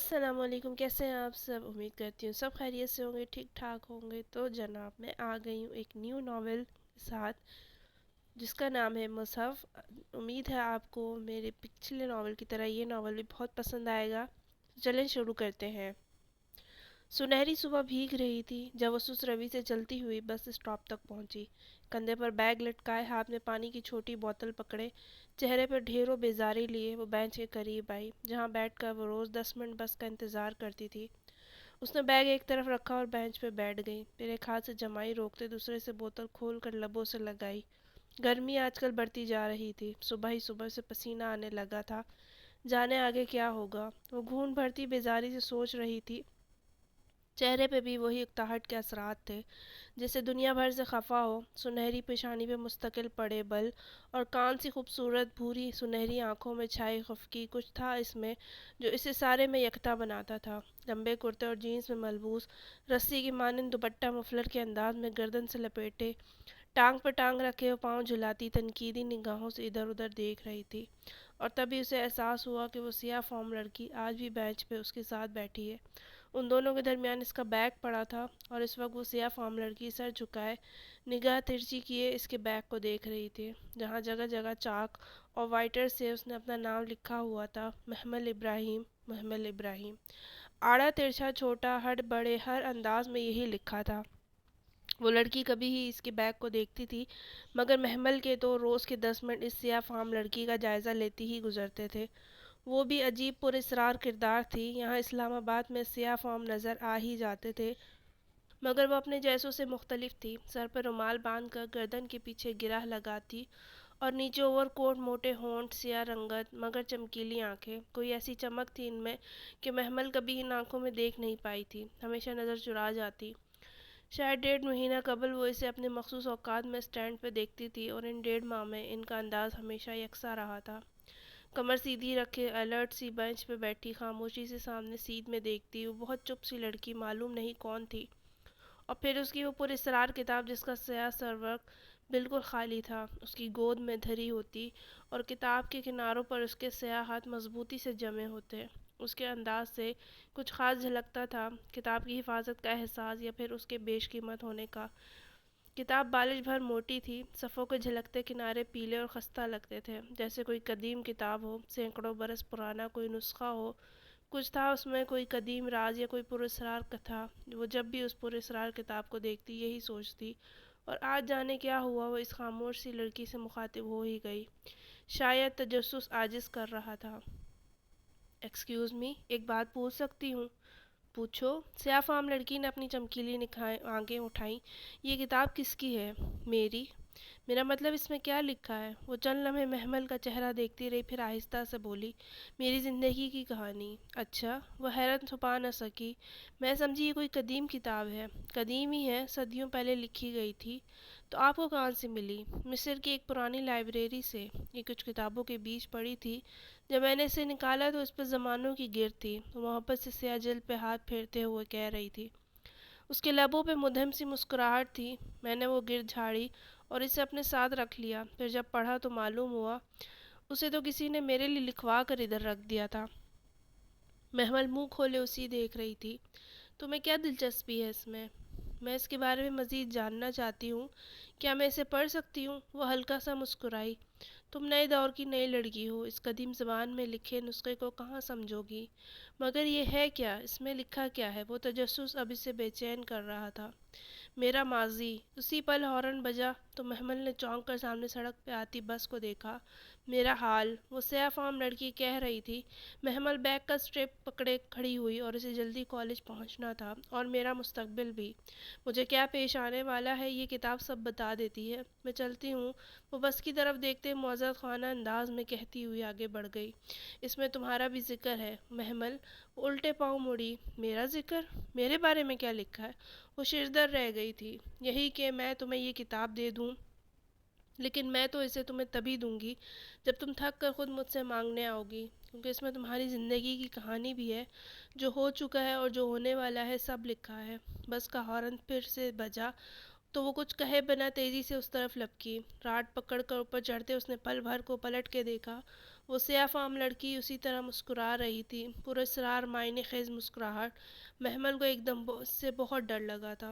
السلام علیکم، کیسے ہیں آپ سب؟ امید کرتی ہوں سب خیریت سے ہوں گے، ٹھیک ٹھاک ہوں گے۔ تو جناب میں آ گئی ہوں ایک نیو ناول کے ساتھ جس کا نام ہے مصحف۔ امید ہے آپ کو میرے پچھلے ناول کی طرح یہ ناول بھی بہت پسند آئے گا۔ چلیں شروع کرتے ہیں۔ سنہری صبح بھیگ رہی تھی جب وہ سس روی سے چلتی ہوئی بس اسٹاپ تک پہنچی۔ کندھے پر بیگ لٹکائے، ہاتھ میں پانی کی چھوٹی بوتل پکڑے، چہرے پر ڈھیروں بیزاری لیے وہ بینچ کے قریب آئی جہاں بیٹھ کر وہ روز 10 منٹ بس کا انتظار کرتی تھی۔ اس نے بیگ ایک طرف رکھا اور بینچ پہ بیٹھ گئی، پھر ایک ہاتھ سے جمائی روکتے دوسرے سے بوتل کھول کر لبوں سے لگائی۔ گرمی آج کل بڑھتی جا رہی تھی، صبح ہی صبح سے پسینہ آنے لگا تھا۔ جانے آگے کیا ہوگا، وہ گھون بھرتی بیزاری سے سوچ رہی تھی۔ چہرے پہ بھی وہی اکتاہٹ کے اثرات تھے جیسے دنیا بھر سے خفا ہو۔ سنہری پیشانی پہ مستقل پڑے بل اور کان سی خوبصورت بھوری سنہری آنکھوں میں چھائی خفگی، کچھ تھا اس میں جو اسے سارے میں یکتا بناتا تھا۔ لمبے کرتے اور جینس میں ملبوس رسی کی مانند دوپٹہ مفلر کے انداز میں گردن سے لپیٹے، ٹانگ پہ ٹانگ رکھے وہ پاؤں جھلاتی تنقیدی نگاہوں سے ادھر ادھر دیکھ رہی تھی، اور تبھی اسے احساس ہوا کہ وہ سیاہ فام لڑکی آج بھی بینچ پہ اس کے ساتھ بیٹھی ہے۔ ان دونوں کے درمیان اس کا بیگ پڑا تھا اور اس وقت وہ سیاہ فام لڑکی سر جھکائے نگاہ ترچھی کیے اس کے بیگ کو دیکھ رہی تھی جہاں جگہ جگہ چاک اور وائٹر سے اس نے اپنا نام لکھا ہوا تھا، محمل ابراہیم، محمل ابراہیم۔ آڑا ترچھا چھوٹا ہر بڑے ہر انداز میں یہی لکھا تھا۔ وہ لڑکی کبھی ہی اس کے بیگ کو دیکھتی تھی مگر محمل کے تو روز کے 10 منٹ اس سیاہ فام لڑکی کا جائزہ لیتی ہی گزرتے تھے۔ وہ بھی عجیب پر اسرار کردار تھی، یہاں اسلام آباد میں سیاہ فام نظر آ ہی جاتے تھے مگر وہ اپنے جیسوں سے مختلف تھی۔ سر پر رومال باندھ کر گردن کے پیچھے گرہ لگاتی اور نیچے اوور کوٹ، موٹے ہونٹ، سیاہ رنگت مگر چمکیلی آنکھیں، کوئی ایسی چمک تھی ان میں کہ محمل کبھی ان آنکھوں میں دیکھ نہیں پائی تھی، ہمیشہ نظر چرا جاتی۔ شاید 1.5 مہینہ قبل وہ اسے اپنے مخصوص اوقات میں اسٹینڈ پہ دیکھتی تھی اور ان 1.5 ماہ میں ان کا انداز ہمیشہ یکساں رہا تھا۔ کمر سیدھی رکھے الرٹ سی بینچ پہ بیٹھی، خاموشی سے سامنے سیٹ میں دیکھتی، وہ بہت چپ سی لڑکی معلوم نہیں کون تھی۔ اور پھر اس کی وہ پر اسرار کتاب جس کا سیاہ سرورق بالکل خالی تھا اس کی گود میں دھری ہوتی اور کتاب کے کناروں پر اس کے سیاہ ہاتھ مضبوطی سے جمے ہوتے۔ اس کے انداز سے کچھ خاص جھلکتا تھا، کتاب کی حفاظت کا احساس یا پھر اس کے بیش قیمت ہونے کا۔ کتاب بالش بھر موٹی تھی، صفحوں کے جھلکتے کنارے پیلے اور خستہ لگتے تھے جیسے کوئی قدیم کتاب ہو، سینکڑوں برس پرانا کوئی نسخہ ہو۔ کچھ تھا اس میں، کوئی قدیم راز یا کوئی پراسرار کتھا۔ وہ جب بھی اس پراسرار کتاب کو دیکھتی یہی سوچتی، اور آج جانے کیا ہوا، وہ اس خاموش سی لڑکی سے مخاطب ہو ہی گئی۔ شاید تجسس عاجز کر رہا تھا۔ ایکسکیوز می، ایک بات پوچھ سکتی ہوں؟ پوچھو، سیاہ فام لڑکی نے اپنی چمکیلی آنکھیں اٹھائیں۔ یہ کتاب کس کی ہے؟ میری۔ میرا مطلب اس میں کیا لکھا ہے؟ وہ چند لمحے محمل کا چہرہ دیکھتی رہی، پھر آہستہ سے بولی، میری زندگی کی کہانی۔ اچھا؟ وہ حیرت چھپا نہ سکی۔ میں سمجھی یہ کوئی قدیم کتاب ہے۔ قدیم ہی ہے، صدیوں پہلے لکھی گئی تھی۔ تو آپ کو کہاں سے ملی؟ مصر کی ایک پرانی لائبریری سے۔ یہ کچھ کتابوں کے بیچ پڑی تھی، جب میں نے اسے نکالا تو اس پر زمانوں کی گرد تھی۔ وہ محبت سے سیاہ جلد پہ ہاتھ پھیرتے ہوئے کہہ رہی تھی۔ اس کے لبوں پہ مدھم سی مسکراہٹ تھی۔ میں نے وہ گرد جھاڑی اور اسے اپنے ساتھ رکھ لیا، پھر جب پڑھا تو معلوم ہوا اسے تو کسی نے میرے لیے لکھوا کر ادھر رکھ دیا تھا۔ محمل منہ کھولے اسی دیکھ رہی تھی۔ تمہیں کیا دلچسپی ہے اس میں اس کے بارے میں مزید جاننا چاہتی ہوں۔ کیا میں اسے پڑھ سکتی ہوں؟ وہ ہلکا سا مسکرائی۔ تم نئے دور کی نئی لڑکی ہو، اس قدیم زبان میں لکھے نسخے کو کہاں سمجھو گی؟ مگر یہ ہے کیا؟ اس میں لکھا کیا ہے؟ وہ تجسس اب اسے بے چین کر رہا تھا۔ میرا ماضی۔ اسی پل ہارن بجا تو محمل نے چونک کر سامنے سڑک پہ آتی بس کو دیکھا۔ میرا حال، وہ سیاہ فام لڑکی کہہ رہی تھی۔ محمل بیگ کا اسٹریپ پکڑے کھڑی ہوئی اور اسے جلدی کالج پہنچنا تھا، اور میرا مستقبل بھی۔ مجھے کیا پیش آنے والا ہے یہ کتاب سب بتا دیتی ہے۔ میں چلتی ہوں، وہ بس کی طرف دیکھتے معذرت خانہ انداز میں کہتی ہوئی آگے بڑھ گئی۔ اس میں تمہارا بھی ذکر ہے، محمل۔ وہ الٹے پاؤں مڑی۔ میرا ذکر؟ میرے بارے میں کیا لکھا ہے؟ وہ شردر رہ گئی تھی۔ یہی کہ میں تمہیں یہ کتاب دے دوں، لیکن میں تو اسے تمہیں تبھی دوں گی جب تم تھک کر خود مجھ سے مانگنے آؤ گی، کیونکہ اس میں تمہاری زندگی کی کہانی بھی ہے، جو ہو چکا ہے اور جو ہونے والا ہے، سب لکھا ہے۔ بس کا ہارن پھر سے بجا تو وہ کچھ کہے بنا تیزی سے اس طرف لپکی۔ راڈ پکڑ کر اوپر چڑھتے اس نے پل بھر کو پلٹ کے دیکھا۔ وہ سیاہ فام لڑکی اسی طرح مسکرا رہی تھی، پراسرار معنی خیز مسکراہٹ۔ محمل کو ایک دم اس سے بہت ڈر لگا تھا۔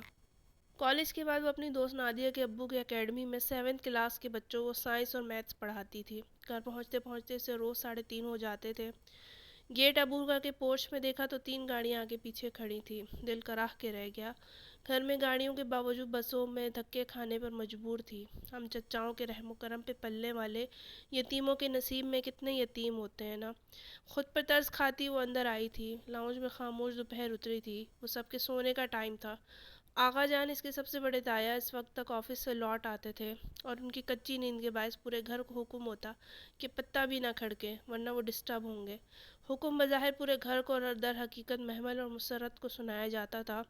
کالج کے بعد وہ اپنی دوست نادیہ کے ابو کی اکیڈمی میں 7th کلاس کے بچوں کو سائنس اور میتھس پڑھاتی تھی۔ گھر پہنچتے پہنچتے اسے روز 3:30 ہو جاتے تھے۔ گیٹ عبور کر کے پورچ میں دیکھا تو 3 گاڑیاں آگے پیچھے کھڑی تھیں۔ دل کراہ کے رہ گیا۔ گھر میں گاڑیوں کے باوجود بسوں میں دھکے کھانے پر مجبور تھی۔ ہم چچاؤں کے رحم و کرم پہ پلنے والے یتیموں کے نصیب میں کتنے یتیم ہوتے ہیں نا۔ خود پر ترس کھاتی وہ اندر آئی تھی۔ لاؤنج میں خاموش دوپہر اتری تھی۔ وہ سب کے سونے کا ٹائم تھا۔ آغا جان اس کے سب سے بڑے دایا اس وقت تک آفس سے لوٹ آتے تھے اور ان کی کچی نیند کے باعث پورے گھر کو حکم ہوتا کہ پتہ بھی نہ کھڑکے ورنہ وہ ڈسٹرب ہوں گے۔ حکم بظاہر پورے گھر کو اور در حقیقت محمل اور مسرت کو سنایا جاتا تھا،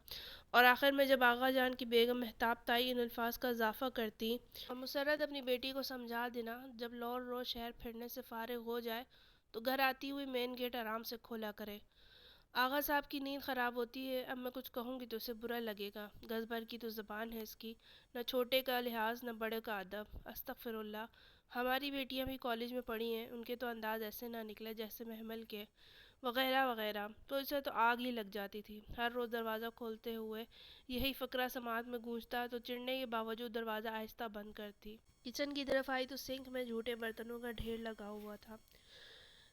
اور آخر میں جب آغا جان کی بیگم مہتاب تائی ان الفاظ کا اضافہ کرتی اور مسرت اپنی بیٹی کو سمجھا دینا جب لور روز شہر پھرنے سے فارغ ہو جائے تو گھر آتی ہوئی مین گیٹ آرام سے کھولا کرے۔ آغا صاحب کی نیند خراب ہوتی ہے، اب میں کچھ کہوں گی تو اسے برا لگے گا، گز بھر کی تو زبان ہے اس کی، نہ چھوٹے کا لحاظ نہ بڑے کا ادب، استغفر اللہ۔ ہماری بیٹیاں بھی کالج میں پڑھی ہیں، ان کے تو انداز ایسے نہ نکلے جیسے محمل کے، وغیرہ وغیرہ۔ تو اسے تو آگ ہی لگ جاتی تھی۔ ہر روز دروازہ کھولتے ہوئے یہی فقرہ سماعت میں گونجتا تو چڑھنے کے باوجود دروازہ آہستہ بند کرتی۔ کچن کی طرف آئی تو سنک میں جھوٹے برتنوں کا ڈھیر لگا ہوا تھا۔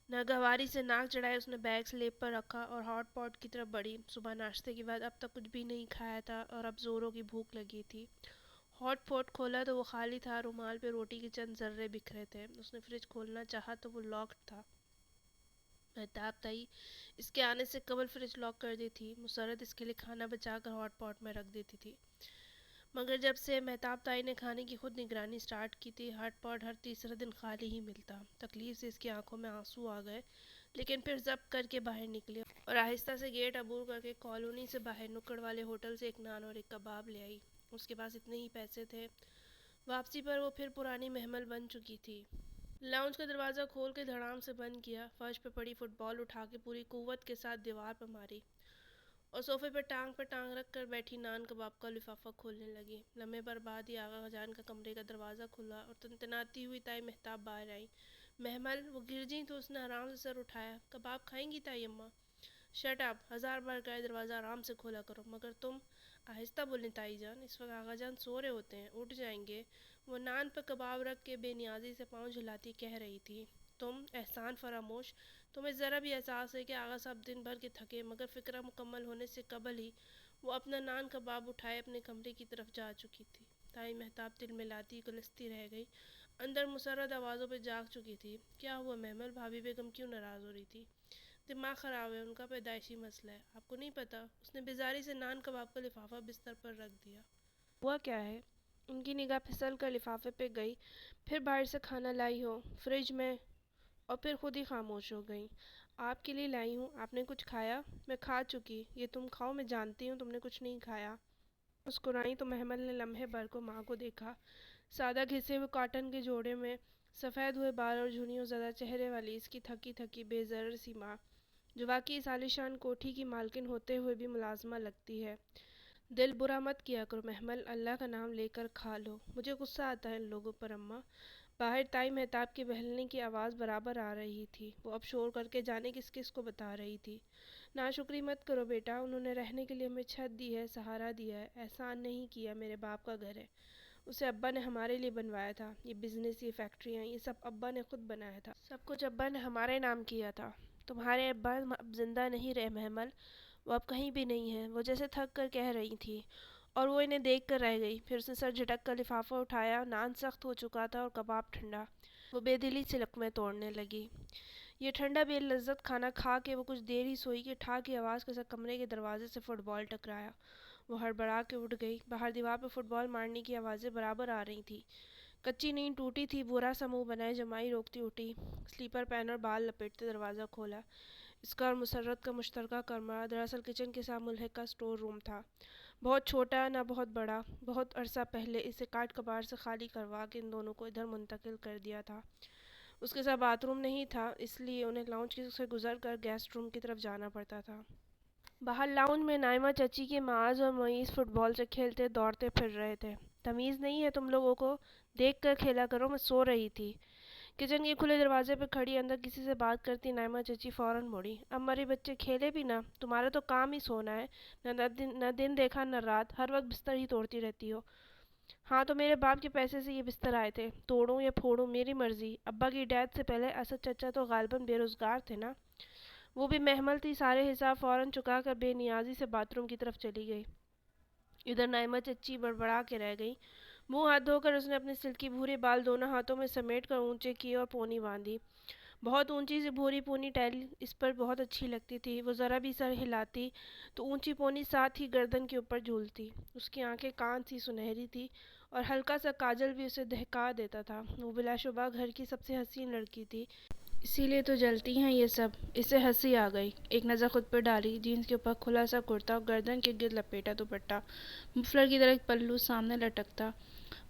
ناگواری سے ناک چڑھائے اس نے بیگ سلیب پر رکھا اور ہاٹ پاٹ کی طرف بڑھی۔ صبح ناشتے کے بعد اب تک کچھ بھی نہیں کھایا تھا اور اب زوروں کی بھوک لگی تھی۔ ہاٹ پاٹ کھولا تو وہ خالی تھا، رومال پہ روٹی کے چند ذرے بکھرے تھے۔ اس نے فریج کھولنا چاہا تو وہ لاکڈ تھا۔ مہتاب تائی اس کے آنے سے قبل فریج لاک کر دی تھی۔ مسرت اس کے لیے کھانا بچا کر ہاٹ پاٹ میں رکھ دیتی تھی، مگر جب سے مہتاب تائی نے کھانے کی خود نگرانی سٹارٹ کی تھی ہاٹ پاٹ ہر تیسرے دن خالی ہی ملتا۔ تکلیف سے اس کی آنکھوں میں آنسو آ گئے، لیکن پھر ضبط کر کے باہر نکلی اور آہستہ سے گیٹ عبور کر کے کالونی سے باہر نکڑ والے ہوٹل سے ایک نان اور ایک کباب لے آئی۔ اس کے پاس اتنے ہی پیسے تھے۔ واپسی پر وہ پھر پرانی محمل بن چکی تھی۔ لاؤنج کا دروازہ کھول کے دھڑام سے بند کیا، فرش پہ پڑی فٹ بال اٹھا کے پوری قوت کے ساتھ دیوار پر ماری اور صوفے پر ٹانگ رکھ کر بیٹھی نان کباب کا لفافہ کھولنے لگی۔ لمحے بھر بعد ہی آغا جان کا کمرے کا دروازہ کھلا اور تنتناتی ہوئی تائی مہتاب باہر آئی۔ محمل وہ گرجیں تو اس نے آرام سے سر اٹھایا۔ کباب کھائیں گی تائی اماں؟ شٹ اپ، 1000 بار کہے دروازہ آرام سے کھولا کرو، مگر تم آہستہ بولیں تائی جان، اس وقت آغا جان سو رہے ہوتے ہیں، اٹھ جائیں گے۔ وہ نان پر کباب رکھ کے بے نیازی سے پاؤں جھلاتی کہہ رہی تھی، تم احسان فراموش، تمہیں ذرا بھی احساس ہے کہ آغا صاحب دن بھر کے تھکے مگر فقرہ مکمل ہونے سے قبل ہی وہ اپنا نان کباب اٹھائے اپنے کمرے کی طرف جا چکی تھی۔ تائی مہتاب تل ملاتی کلستی رہ گئی۔ اندر مسرت آوازوں پہ جاگ چکی تھی۔ کیا ہوا محمل، بھابھی بیگم کیوں ناراض ہو رہی تھی؟ دماغ خراب ہے، ان کا پیدائشی مسئلہ ہے، آپ کو نہیں پتا؟ اس نے بیزاری سے نان کباب کا لفافہ بستر پر رکھ دیا۔ ہوا کیا ہے؟ ان کی نگاہ پھسل کر لفافے پہ گئی، پھر باہر سے کھانا لائی ہو فریج میں، اور پھر خود ہی خاموش ہو گئی۔ آپ کے لیے لائی ہوں، آپ نے کچھ کھایا؟ میں کھا چکی، یہ تم کھاؤ، میں جانتی ہوں تم نے کچھ نہیں کھایا۔ مسکرائی تو محمل نے لمحے بھر کو ماں کو دیکھا، سادہ گھسے ہوئے کاٹن کے جوڑے میں سفید ہوئے بال اور جھریوں زدہ چہرے والی اس کی تھکی تھکی بے ضرر سی ماں، جو واقعی اس عالیشان کوٹھی کی مالکن ہوتے ہوئے بھی ملازمہ لگتی ہے۔ دل برا مت کیا کرو محمل، اللہ کا نام لے کر کھا لو، مجھے غصہ آتا ہے ان لوگوں پر اماں۔ باہر تائی مہتاب کے بہلنے کی آواز برابر آ رہی تھی۔ وہ اب شور کر کے جانے کس کس کو بتا رہی تھی۔ ناشکری مت کرو بیٹا، انہوں نے رہنے کے لیے ہمیں چھت دی ہے، سہارا دیا ہے، احسان نہیں کیا، میرے باپ کا گھر ہے، اسے ابا نے ہمارے لیے بنوایا تھا، یہ بزنس، یہ فیکٹریاں، یہ سب ابا نے خود بنایا تھا، سب کچھ ابا نے ہمارے نام کیا تھا۔ تمہارے ابا اب زندہ نہیں رہے محمل، وہ اب کہیں بھی نہیں ہے، وہ جیسے تھک کر کہہ رہی تھی، اور وہ انہیں دیکھ کر رہ گئی۔ پھر اس نے سر جھٹک کر لفافہ اٹھایا، نان سخت ہو چکا تھا اور کباب ٹھنڈا۔ وہ بے دلی سے لقمے توڑنے لگی۔ یہ ٹھنڈا بے لذت کھانا کھا کے وہ کچھ دیر ہی سوئی کہ ٹھا کی آواز کے ساتھ کمرے کے دروازے سے فٹ بال ٹکرایا۔ وہ ہڑبڑا کے اٹھ گئی۔ باہر دیوار پہ فٹ بال مارنے کی آوازیں برابر آ رہی تھیں۔ کچی نیند ٹوٹی تھی، برا سا منہ بنائے جمائی روکتی اٹھی، سلیپر پہنا اور بال لپیٹتے دروازہ کھولا۔ اس کا اور مسرت کا مشترکہ کمرہ دراصل کچن کے ساتھ ملحقہ اسٹور روم تھا، بہت چھوٹا نہ بہت بڑا۔ بہت عرصہ پہلے اسے کاٹ کباڑ سے خالی کروا کے ان دونوں کو ادھر منتقل کر دیا تھا۔ اس کے ساتھ باتھ روم نہیں تھا، اس لیے انہیں لاؤنج سے گزر کر گیسٹ روم کی طرف جانا پڑتا تھا۔ باہر لاؤنج میں نائمہ چچی کے معاذ اور معیز فٹ بال سے کھیلتے دوڑتے پھر رہے تھے۔ تمیز نہیں ہے تم لوگوں کو، دیکھ کر کھیلا کرو، میں سو رہی تھی۔ کچن کے کھلے دروازے پہ کھڑی اندر کسی سے بات کرتی نائمہ چچی فوراً مڑی۔ اب مرے بچے کھیلے بھی نہ، تمہارا تو کام ہی سونا ہے، نہ دن دیکھا نہ رات، ہر وقت بستر ہی توڑتی رہتی ہو۔ ہاں تو میرے باپ کے پیسے سے یہ بستر آئے تھے، توڑوں یا پھوڑوں میری مرضی۔ ابا کی ڈیتھ سے پہلے اسد چچا تو غالباً بے روزگار تھے نا۔ وہ بھی محمل تھی، سارے حساب فوراً چکا کر بے نیازی سے باتھ روم کی طرف چلی گئی۔ ادھر نائمہ چچی بڑبڑا کے رہ گئی۔ منہ ہاتھ دھو کر اس نے اپنے سلکی بھورے بال دونوں ہاتھوں میں سمیٹ کر اونچے کیے اور پونی باندھی۔ بہت اونچی سی بھوری پونی ٹیل اس پر بہت اچھی لگتی تھی۔ وہ ذرا بھی سر ہلاتی تو اونچی پونی ساتھ ہی گردن کے اوپر جھولتی۔ اس کی آنکھیں کان سی سنہری تھی اور ہلکا سا کاجل بھی اسے دہکا دیتا تھا۔ وہ بلا شبہ گھر کی سب سے حسین لڑکی تھی، اسی لیے تو جلتی ہیں یہ سب۔ اسے ہنسی آ گئی۔ ایک نظر خود پر ڈالی، جینس کے اوپر کھلا سا کرتا اور گردن کے گرد لپیٹا دوپٹہ، مفلر کی طرح ایک پلو سامنے لٹکتا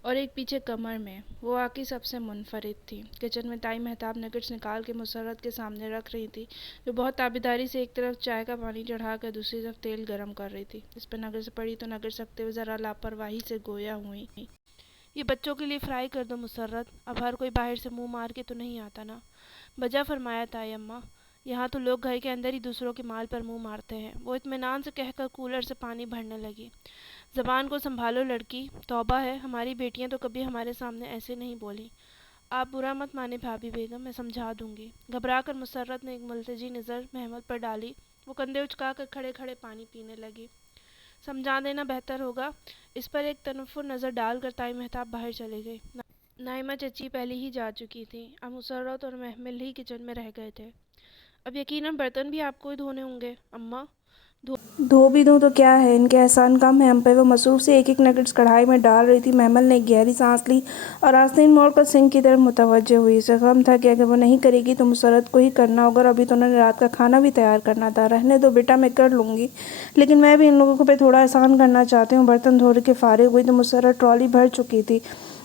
اور ایک پیچھے کمر میں۔ وہ واقعی سب سے منفرد تھی۔ کچن میں تائی مہتاب نگٹس نکال کے مسرت کے سامنے رکھ رہی تھی، جو بہت تابیداری سے ایک طرف چائے کا پانی چڑھا کر دوسری طرف تیل گرم کر رہی تھی۔ اس پر نگٹس پڑی تو نگٹس رکھتے ہوئے ذرا لاپرواہی سے گویا ہوئی۔ یہ بچوں کے لیے فرائی کر دو مسرت، اب ہر کوئی باہر سے منہ مار کے تو نہیں آتا نا۔ بجا فرمایا تائی اماں، یہاں تو لوگ گھر کے اندر ہی دوسروں کے مال پر منہ مارتے ہیں۔ وہ اطمینان سے کہہ کر کولر سے پانی بھرنے لگی۔ زبان کو سنبھالو لڑکی، توبہ ہے، ہماری بیٹیاں تو کبھی ہمارے سامنے ایسے نہیں بولی۔ آپ برا مت مانے بھابھی بیگم، میں سمجھا دوں گی۔ گھبرا کر مسرت نے ایک ملتجی نظر محمل پر ڈالی۔ وہ کندھے اچکا کر کھڑے کھڑے پانی پینے لگی۔ سمجھا دینا بہتر ہوگا۔ اس پر ایک تنفر نظر ڈال کر تائی مہتاب باہر چلے گئی۔ نائمہ چچی پہلے ہی جا چکی تھی، اب مسرت اور محمل ہی کچن میں رہ گئے تھے۔ اب یقیناً برتن بھی آپ کو ہی دھونے ہوں گے اماں۔ دھو بھی دوں تو کیا ہے، ان کے احسان کم ہے ہم پہ۔ وہ مصروف سے ایک ایک نگٹس کڑھائی میں ڈال رہی تھی۔ محمل نے ایک گہری سانس لی اور آستین موڑ کر سنک کی طرف متوجہ ہوئی۔ اسے غم تھا کہ اگر وہ نہیں کرے گی تو مسرت کو ہی کرنا ہوگا، اور ابھی تو انہوں نے رات کا کھانا بھی تیار کرنا تھا۔ رہنے دو بیٹا، میں کر لوں گی، لیکن میں بھی ان لوگوں پہ تھوڑا احسان کرنا چاہتی ہوں۔ برتن دھو کے فارغ ہوئی تو مسرت ٹرالی بھر چکی تھی۔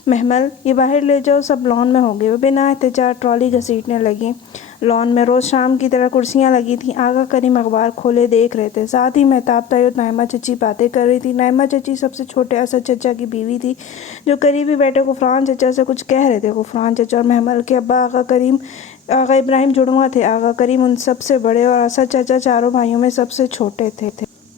محمل، یہ باہر لے جاؤ، سب لان میں ہوں گے۔ وہ بنا احتجاج ٹرالی گھسیٹنے لگی۔ لان میں روز شام کی طرح کرسیاں لگی تھیں۔ آغا کریم اخبار کھولے دیکھ رہے تھے، ساتھ ہی مہتاب تائی اور نائمہ چچی باتیں کر رہی تھی۔ نائمہ چچی سب سے چھوٹے اسد چچا کی بیوی تھی، جو قریبی بیٹے غفران چچا سے کچھ کہہ رہے تھے۔ غفران چچا اور محمل کے ابا آغا ابراہیم جڑواں تھے۔ آغا کریم ان سب سے بڑے اور اسد چچا چاروں بھائیوں میں سب سے چھوٹے تھے۔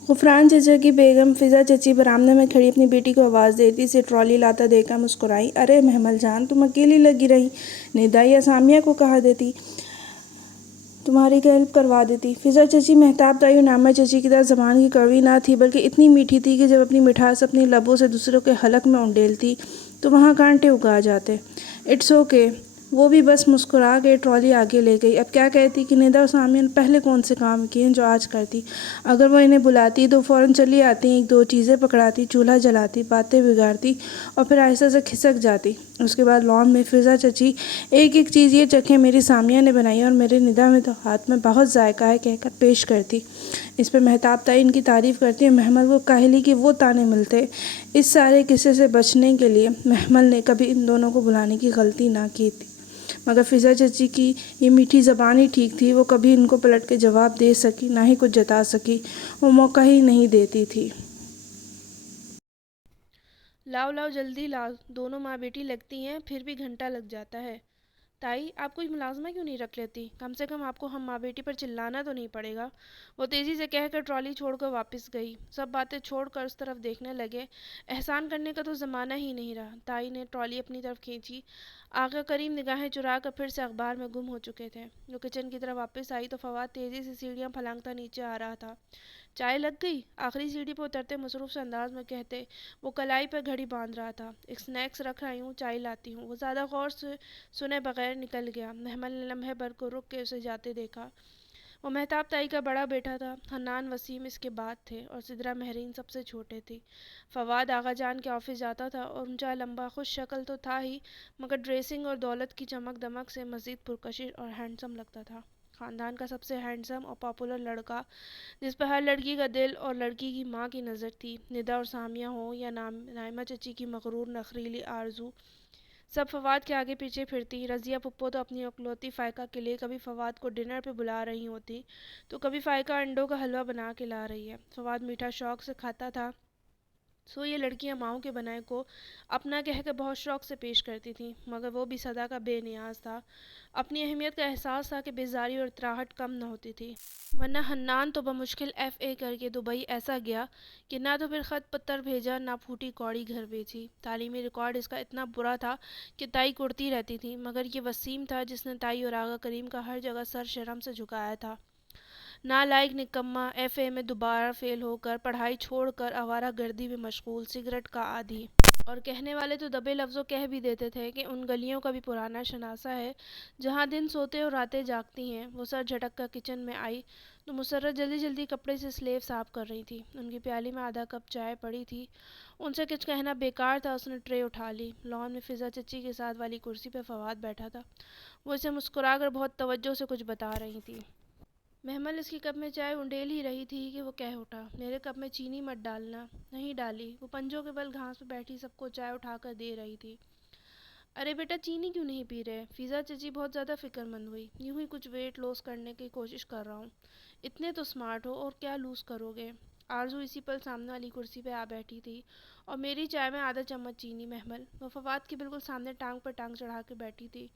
غفران چچا کی بیگم فضا چچی برآمدے میں کھڑی اپنی بیٹی کو آواز دیتی سے ٹرالی لاتا دیکھ کر مسکرائی۔ ارے محمل جان، تم اکیلی لگی رہی، ندا یا سامیہ کو کہا دیتی، تمہاری ہیلپ کروا دیتی۔ فضا چچی مہتاب تائی اور نائمہ چچی کی طرح زبان کی کڑوی نہ تھی، بلکہ اتنی میٹھی تھی کہ جب اپنی مٹھاس اپنی لبوں سے دوسروں کے حلق میں انڈیلتی تو وہاں کانٹے اگا جاتے۔ اٹس اوکے، وہ بھی بس مسکرا کے ٹرالی آگے لے گئی۔ اب کیا کہتی کہ ندا اور سامیہ نے پہلے کون سے کام کیے ہیں جو آج کرتی؟ اگر وہ انہیں بلاتی تو فوراً چلی آتی، ایک دو چیزیں پکڑاتی، چولہا جلاتی، باتیں بگاڑتی اور پھر آہستہ سے کھسک جاتی۔ اس کے بعد لان میں فضا چچی ایک ایک چیز یہ چکھیں میری سامیہ نے بنائی اور میرے ندا میں تو ہاتھ میں بہت ذائقہ ہے کہہ کر پیش کرتی۔ اس پر مہتاب تائی ان کی تعریف کرتی اور محمل کو کاہلی کے وہ طعنے ملتے۔ اس سارے قصے سے بچنے کے لیے محمل نے کبھی ان دونوں کو بلانے کی غلطی نہ کی تھی، مگر فضا چچی کی یہ میٹھی زبان ہی ٹھیک تھی۔ وہ کبھی ان کو پلٹ کے جواب دے سکی، نہ ہی کچھ جتا سکی، وہ موقع ہی نہیں دیتی تھی۔ لاؤ لاؤ جلدی لاؤ، دونوں ماں بیٹی لگتی ہیں پھر بھی گھنٹہ لگ جاتا ہے۔ تائی، آپ کوئی ملازمہ کیوں نہیں رکھ لیتی؟ کم سے کم آپ کو ہم ماں بیٹی پر چلانا تو نہیں پڑے گا۔ وہ تیزی سے کہہ کر ٹرالی چھوڑ کر واپس گئی۔ سب باتیں چھوڑ کر اس طرف دیکھنے لگے۔ احسان کرنے کا تو زمانہ ہی نہیں رہا۔ تائی نے ٹرالی اپنی طرف کھینچی۔ آغا کریم نگاہیں چرا کر پھر سے اخبار میں گم ہو چکے تھے۔ وہ کچن کی طرف واپس آئی تو فواد تیزی سے سیڑھیاں پھلانگتا نیچے آ رہا تھا۔ چائے لگ گئی؟ آخری سیڑھی پہ اترتے مصروف سے انداز میں کہتے وہ کلائی پر گھڑی باندھ رہا تھا۔ ایک سنیکس رکھ آئی ہوں، چائے لاتی ہوں۔ وہ زیادہ غور سے سنے بغیر نکل گیا۔ محمل نے لمحے بھر کو رک کے اسے جاتے دیکھا۔ وہ مہتاب تائی کا بڑا بیٹا تھا، حنان وسیم اس کے بعد تھے اور سدرا مہرین سب سے چھوٹے تھی۔ فواد آغا جان کے آفس جاتا تھا اور اونچا لمبا خوش شکل تو تھا ہی، مگر ڈریسنگ اور دولت کی چمک دمک سے مزید پرکشش اور ہینڈسم لگتا تھا۔ خاندان کا سب سے ہینڈسم اور پاپولر لڑکا، جس پر ہر لڑکی کا دل اور لڑکی کی ماں کی نظر تھی، ندا اور سامیہ ہوں یا نائمہ چچی کی مغرور نخریلی آرزو، سب فواد کے آگے پیچھے پھرتی۔ رضیہ پپو تو اپنی اکلوتی فائقہ کے لیے کبھی فواد کو ڈنر پہ بلا رہی ہوتی تو کبھی فائقہ انڈوں کا حلوہ بنا کے لا رہی ہے۔ فواد میٹھا شوق سے کھاتا تھا یہ لڑکیاں ماؤں کے بنائے کو اپنا کہہ کے بہت شوق سے پیش کرتی تھیں، مگر وہ بھی صدا کا بے نیاز تھا۔ اپنی اہمیت کا احساس تھا کہ بیزاری اور اطراحٹ کم نہ ہوتی تھی، ورنہ حنان تو بمشکل ایف اے کر کے دبئی ایسا گیا کہ نہ تو پھر خط پتر بھیجا، نہ پھوٹی کوڑی گھر بیچی۔ تعلیمی ریکارڈ اس کا اتنا برا تھا کہ تائی کڑتی رہتی تھی، مگر یہ وسیم تھا جس نے تائی اور آغا کریم کا ہر جگہ سر شرم سے جھکایا تھا۔ نالائق نکما، ایف اے میں دوبارہ فیل ہو کر، پڑھائی چھوڑ کر آوارہ گردی میں مشغول، سگریٹ کا عادی۔ اور کہنے والے تو دبے لفظوں کہہ بھی دیتے تھے کہ ان گلیوں کا بھی پرانا شناسہ ہے جہاں دن سوتے اور راتیں جاگتی ہیں۔ وہ سر جھٹک کر کچن میں آئی تو مسرت جلدی جلدی کپڑے سے سلیب صاف کر رہی تھی۔ ان کی پیالی میں آدھا کپ چائے پڑی تھی، ان سے کچھ کہنا بیکار تھا۔ اس نے ٹرے اٹھا لی۔ لان میں فضا چچی کے ساتھ والی کرسی پہ فواد بیٹھا تھا، وہ اسے مسکرا کر بہت توجہ سے کچھ بتا رہی تھی۔ محمل اس کی کپ میں چائے انڈیل ہی رہی تھی کہ وہ کہہ اٹھا، میرے کپ میں چینی مت ڈالنا۔ نہیں ڈالی۔ وہ پنجوں کے بل گھاس پہ بیٹھی سب کو چائے اٹھا کر دے رہی تھی۔ ارے بیٹا چینی کیوں نہیں پی رہے؟ فضا چچی بہت زیادہ فکر مند ہوئی۔ یوں ہی کچھ ویٹ لوس کرنے کی کوشش کر رہا ہوں۔ اتنے تو سمارٹ ہو، اور کیا لوز کرو گے؟ آرزو اسی پل سامنے والی کرسی پہ آ بیٹھی تھی، اور میری چائے میں آدھا چمچ چینی۔ محمل وہ فواد کے بالکل سامنے ٹانگ پر ٹانگ چڑھا کے بیٹھی تھی،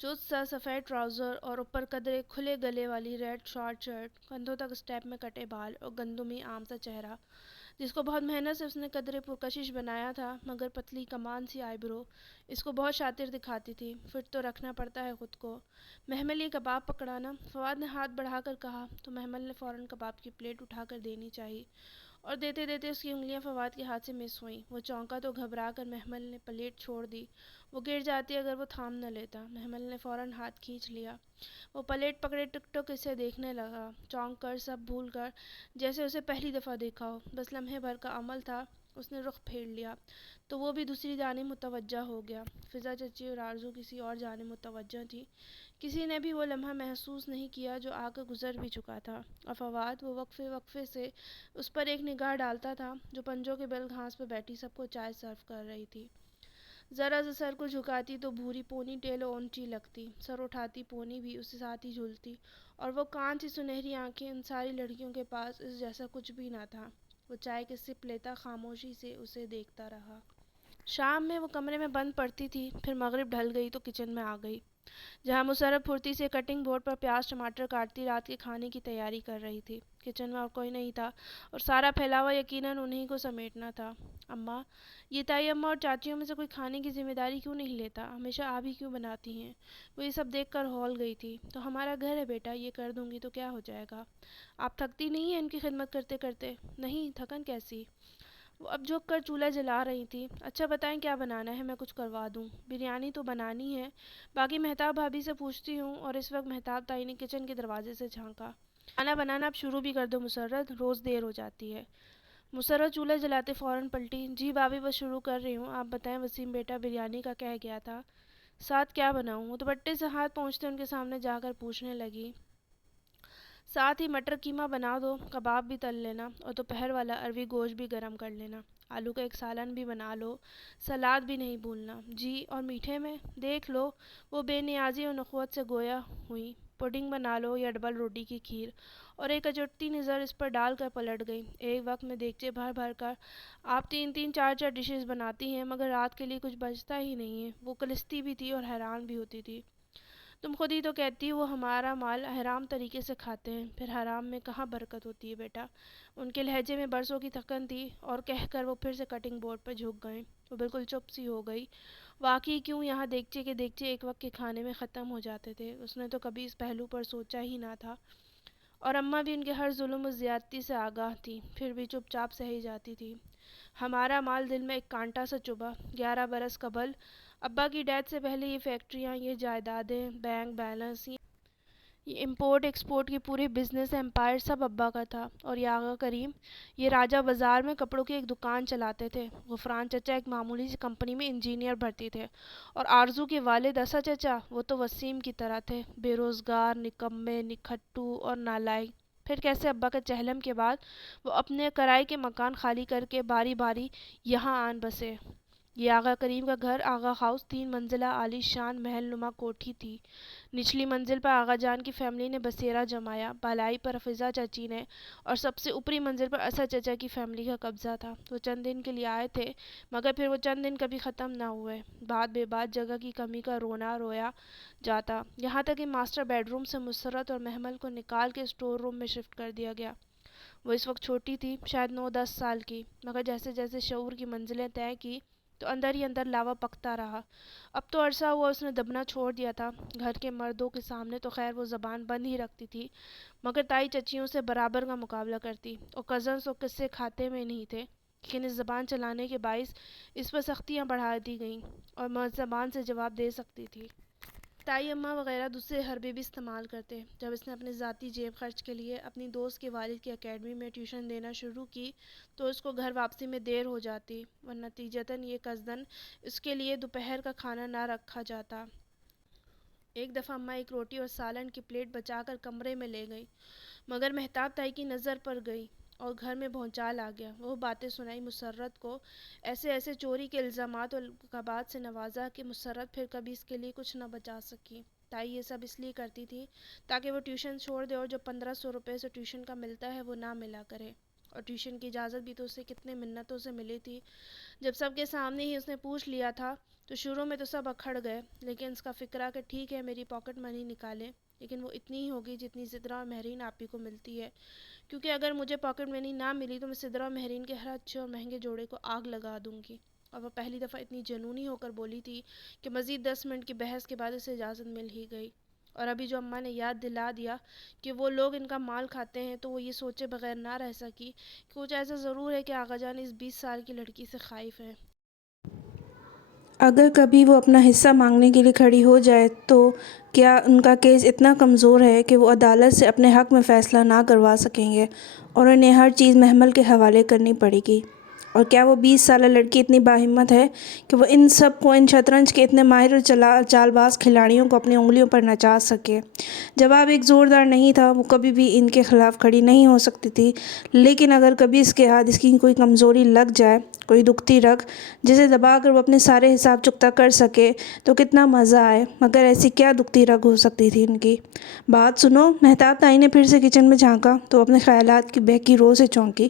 چست سا سفید ٹراؤزر اور اوپر قدرے کھلے گلے والی ریڈ شارٹ شرٹ، کندھوں تک اسٹیپ میں کٹے بال اور گندمی عام سا چہرہ جس کو بہت محنت سے اس نے قدرے پرکشش بنایا تھا، مگر پتلی کمان سی آئی برو اس کو بہت شاطر دکھاتی تھی۔ فٹ تو رکھنا پڑتا ہے خود کو۔ محمل یہ کباب پکڑانا، فواد نے ہاتھ بڑھا کر کہا تو محمل نے فوراً کباب کی پلیٹ اٹھا کر دینی چاہی، اور دیتے دیتے اس کی انگلیاں فواد کے ہاتھ سے مس ہوئیں۔ وہ چونکا تو گھبرا کر محمل نے پلیٹ چھوڑ دی، وہ گر جاتی اگر وہ تھام نہ لیتا۔ محمل نے فوراً ہاتھ کھینچ لیا۔ وہ پلیٹ پکڑے ٹک ٹک اسے دیکھنے لگا، چونک کر، سب بھول کر، جیسے اسے پہلی دفعہ دیکھا ہو۔ بس لمحے بھر کا عمل تھا، اس نے رخ پھیر لیا تو وہ بھی دوسری جانب متوجہ ہو گیا۔ فضا چچی اور آرزو کسی اور جانب متوجہ تھی، کسی نے بھی وہ لمحہ محسوس نہیں کیا جو آ کر گزر بھی چکا تھا، اور فواد وہ وقفے وقفے سے اس پر ایک نگاہ ڈالتا تھا جو پنجوں کے بل گھاس پہ بیٹھی سب کو چائے سرو کر رہی تھی۔ ذرا سا سر کو جھکاتی تو بھوری پونی ٹیل اونچی لگتی، سر اٹھاتی پونی بھی اس کے ساتھ ہی جھولتی، اور وہ کان سی سنہری آنکھیں۔ ان ساری لڑکیوں کے پاس اس جیسا کچھ بھی نہ تھا۔ وہ چائے کے سپ لیتا خاموشی سے اسے دیکھتا رہا۔ شام میں وہ کمرے میں بند پڑتی تھی، پھر مغرب ڈھل گئی تو کچن میں آ گئی، جہاں مسرت پھرتی سے کٹنگ بورڈ پر پیاز ٹماٹر کاٹتی رات کے کھانے کی تیاری کر رہی تھی۔ کچن میں اور کوئی نہیں تھا، اور سارا پھیلاوا یقیناً انہیں کو سمیٹنا تھا۔ اماں، یہ تائی اماں اور چاچیوں میں سے کوئی کھانے کی ذمہ داری کیوں نہیں لیتا؟ ہمیشہ آپ ہی کیوں بناتی ہیں؟ وہ یہ سب دیکھ کر ہول گئی تھی۔ تو ہمارا گھر ہے بیٹا، یہ کر دوں گی تو کیا ہو جائے گا؟ آپ تھکتی نہیں ہیں ان کی خدمت کرتے کرتے؟ نہیں، تھکن کیسی؟ وہ اب جھک کر چولہا جلا رہی تھی۔ اچھا بتائیں کیا بنانا ہے، میں کچھ کروا دوں؟ بریانی تو بنانی ہے، باقی مہتاب بھابھی سے پوچھتی ہوں۔ اور اس وقت مہتاب تائی نے کچن کے دروازے سے جھانکا۔ کھانا بنانا اب شروع بھی کر دو مسرت، روز دیر ہو جاتی ہے۔ مسرت چولہا جلاتے فوراً پلٹی، جی بھابھی بس شروع کر رہی ہوں، آپ بتائیں وسیم بیٹا بریانی کا کہہ گیا تھا، ساتھ کیا بناؤں؟ وہ دوپٹے سے ہاتھ پہنچتے ان کے سامنے جا کر پوچھنے لگی، ساتھ ہی مٹر قیمہ بنا دو، کباب بھی تل لینا، اور دوپہر والا اروی گوشت بھی گرم کر لینا، آلو کا ایک سالن بھی بنا لو، سلاد بھی نہیں بھولنا۔ جی، اور میٹھے میں؟ دیکھ لو۔ وہ بے نیازی اور نخوت سے گویا ہوئی، پڈنگ بنا لو یا ڈبل روٹی کی کھیر، اور ایک اچٹتی نظر اس پر ڈال کر پلٹ گئی۔ ایک وقت میں دیگچے بھر بھر کر آپ تین تین چار چار ڈشز بناتی ہیں، مگر رات کے لیے کچھ بچتا ہی نہیں ہے۔ وہ کلستی بھی تھی اور حیران بھی ہوتی تھی۔ تم خود ہی تو کہتی ہو وہ ہمارا مال حرام طریقے سے کھاتے ہیں، پھر حرام میں کہاں برکت ہوتی ہے بیٹا؟ ان کے لہجے میں برسوں کی تھکن تھی، اور کہہ کر وہ پھر سے کٹنگ بورڈ پر جھک گئے۔ وہ بالکل چپ سی ہو گئی۔ واقعی کیوں یہاں دیگچے کے دیگچے ایک وقت کے کھانے میں ختم ہو جاتے تھے؟ اس نے تو کبھی اس پہلو پر سوچا ہی نہ تھا، اور اماں بھی ان کے ہر ظلم و زیادتی سے آگاہ تھی، پھر بھی چپ چاپ سہی جاتی تھی۔ ہمارا مال دل میں ایک کانٹا سا چبھا۔ 11 برس قبل ابا کی ڈیتھ سے پہلے یہ فیکٹریاں، یہ جائیدادیں، بینک بیلنس، یہ امپورٹ ایکسپورٹ کی پوری بزنس امپائر سب ابا کا تھا۔ اور یہ آغا کریم، یہ راجہ بازار میں کپڑوں کی ایک دکان چلاتے تھے۔ غفران چچا ایک معمولی سی کمپنی میں انجینئر بھرتی تھے، اور آرزو کے والد اسد چچا، وہ تو وسیم کی طرح تھے، بے روزگار، نکمے، نکھٹو اور نالائق۔ پھر کیسے ابا کے چہلم کے بعد وہ اپنے کرائے کے مکان خالی کر کے باری باری یہاں آن بسے؟ یہ آغا کریم کا گھر آغا ہاؤس 3 منزلہ عالی شان محل نما کوٹھی تھی۔ نچلی منزل پر آغا جان کی فیملی نے بسیرا جمایا، بالائی پر حفیظہ چاچی نے، اور سب سے اوپری منزل پر اسد چچا کی فیملی کا قبضہ تھا۔ وہ چند دن کے لیے آئے تھے، مگر پھر وہ چند دن کبھی ختم نہ ہوئے۔ بات بے بات جگہ کی کمی کا رونا رویا جاتا، یہاں تک کہ ماسٹر بیڈ روم سے مسرت اور محمل کو نکال کے اسٹور روم میں شفٹ کر دیا گیا۔ وہ اس وقت چھوٹی تھی، شاید 9-10 سال کی، مگر جیسے جیسے شعور کی منزلیں طے کی تو اندر ہی اندر لاوا پکتا رہا۔ اب تو عرصہ ہوا اس نے دبنا چھوڑ دیا تھا۔ گھر کے مردوں کے سامنے تو خیر وہ زبان بند ہی رکھتی تھی، مگر تائی چچیوں سے برابر کا مقابلہ کرتی، اور کزنز اور قصے کھاتے میں نہیں تھے، لیکن اس زبان چلانے کے باعث اس پر سختیاں بڑھا دی گئیں اور مرد زبان سے جواب دے سکتی تھی۔ تائی اماں وغیرہ دوسرے حربے بھی استعمال کرتے۔ جب اس نے اپنے ذاتی جیب خرچ کے لیے اپنی دوست کے والد کی اکیڈمی میں ٹیوشن دینا شروع کی تو اس کو گھر واپسی میں دیر ہو جاتی، اور نتیجتاً یہ قصداً اس کے لیے دوپہر کا کھانا نہ رکھا جاتا۔ ایک دفعہ اماں ایک روٹی اور سالن کی پلیٹ بچا کر کمرے میں لے گئی، مگر مہتاب تائی کی نظر پڑ گئی اور گھر میں بھونچال آ گیا۔ وہ باتیں سنائی مسرت کو، ایسے ایسے چوری کے الزامات اور القابات سے نوازا کہ مسرت پھر کبھی اس کے لیے کچھ نہ بچا سکی۔ تائی یہ سب اس لیے کرتی تھی تاکہ وہ ٹیوشن چھوڑ دے اور جو 1500 روپے سے ٹیوشن کا ملتا ہے وہ نہ ملا کرے، اور ٹیوشن کی اجازت بھی تو اسے کتنے منتوں سے ملی تھی۔ جب سب کے سامنے ہی اس نے پوچھ لیا تھا تو شروع میں تو سب اکھڑ گئے، لیکن اس کا فکرہ کہ ٹھیک ہے میری پاکٹ منی نکالے، لیکن وہ اتنی ہی ہوگی جتنی سدرا اور مہرین آپی کو ملتی ہے، کیونکہ اگر مجھے پاکٹ منی نہ ملی تو میں سدرا اور مہرین کے ہر اچھے اور مہنگے جوڑے کو آگ لگا دوں گی۔ اور وہ پہلی دفعہ اتنی جنونی ہو کر بولی تھی کہ مزید 10 منٹ کی بحث کے بعد اسے اجازت مل ہی گئی۔ اور ابھی جو اماں نے یاد دلا دیا کہ وہ لوگ ان کا مال کھاتے ہیں تو وہ یہ سوچے بغیر نہ رہ سکی کہ کچھ ایسا ضرور ہے کہ آغا جان اس 20 سال کی لڑکی سے خائف ہے۔ اگر کبھی وہ اپنا حصہ مانگنے کے لیے کھڑی ہو جائے تو کیا ان کا کیس اتنا کمزور ہے کہ وہ عدالت سے اپنے حق میں فیصلہ نہ کروا سکیں گے اور انہیں ہر چیز محمل کے حوالے کرنی پڑے گی؟ اور کیا وہ 20 سالہ لڑکی اتنی باہمت ہے کہ وہ ان سب کو، ان شطرنج کے اتنے ماہر اور چال باز کھلاڑیوں کو اپنی انگلیوں پر نچا سکے؟ جواب ایک زوردار نہیں تھا۔ وہ کبھی بھی ان کے خلاف کھڑی نہیں ہو سکتی تھی، لیکن اگر کبھی اس کے ہاتھ اس کی کوئی کمزوری لگ جائے، کوئی دکھتی رگ جسے دبا کر وہ اپنے سارے حساب چکتا کر سکے تو کتنا مزہ آئے۔ مگر ایسی کیا دکھتی رگ ہو سکتی تھی ان کی؟ بات سنو۔ مہتاب تائی نے پھر سے کچن میں جھانکا تو اپنے خیالات کی بہکی رو سے چونکی۔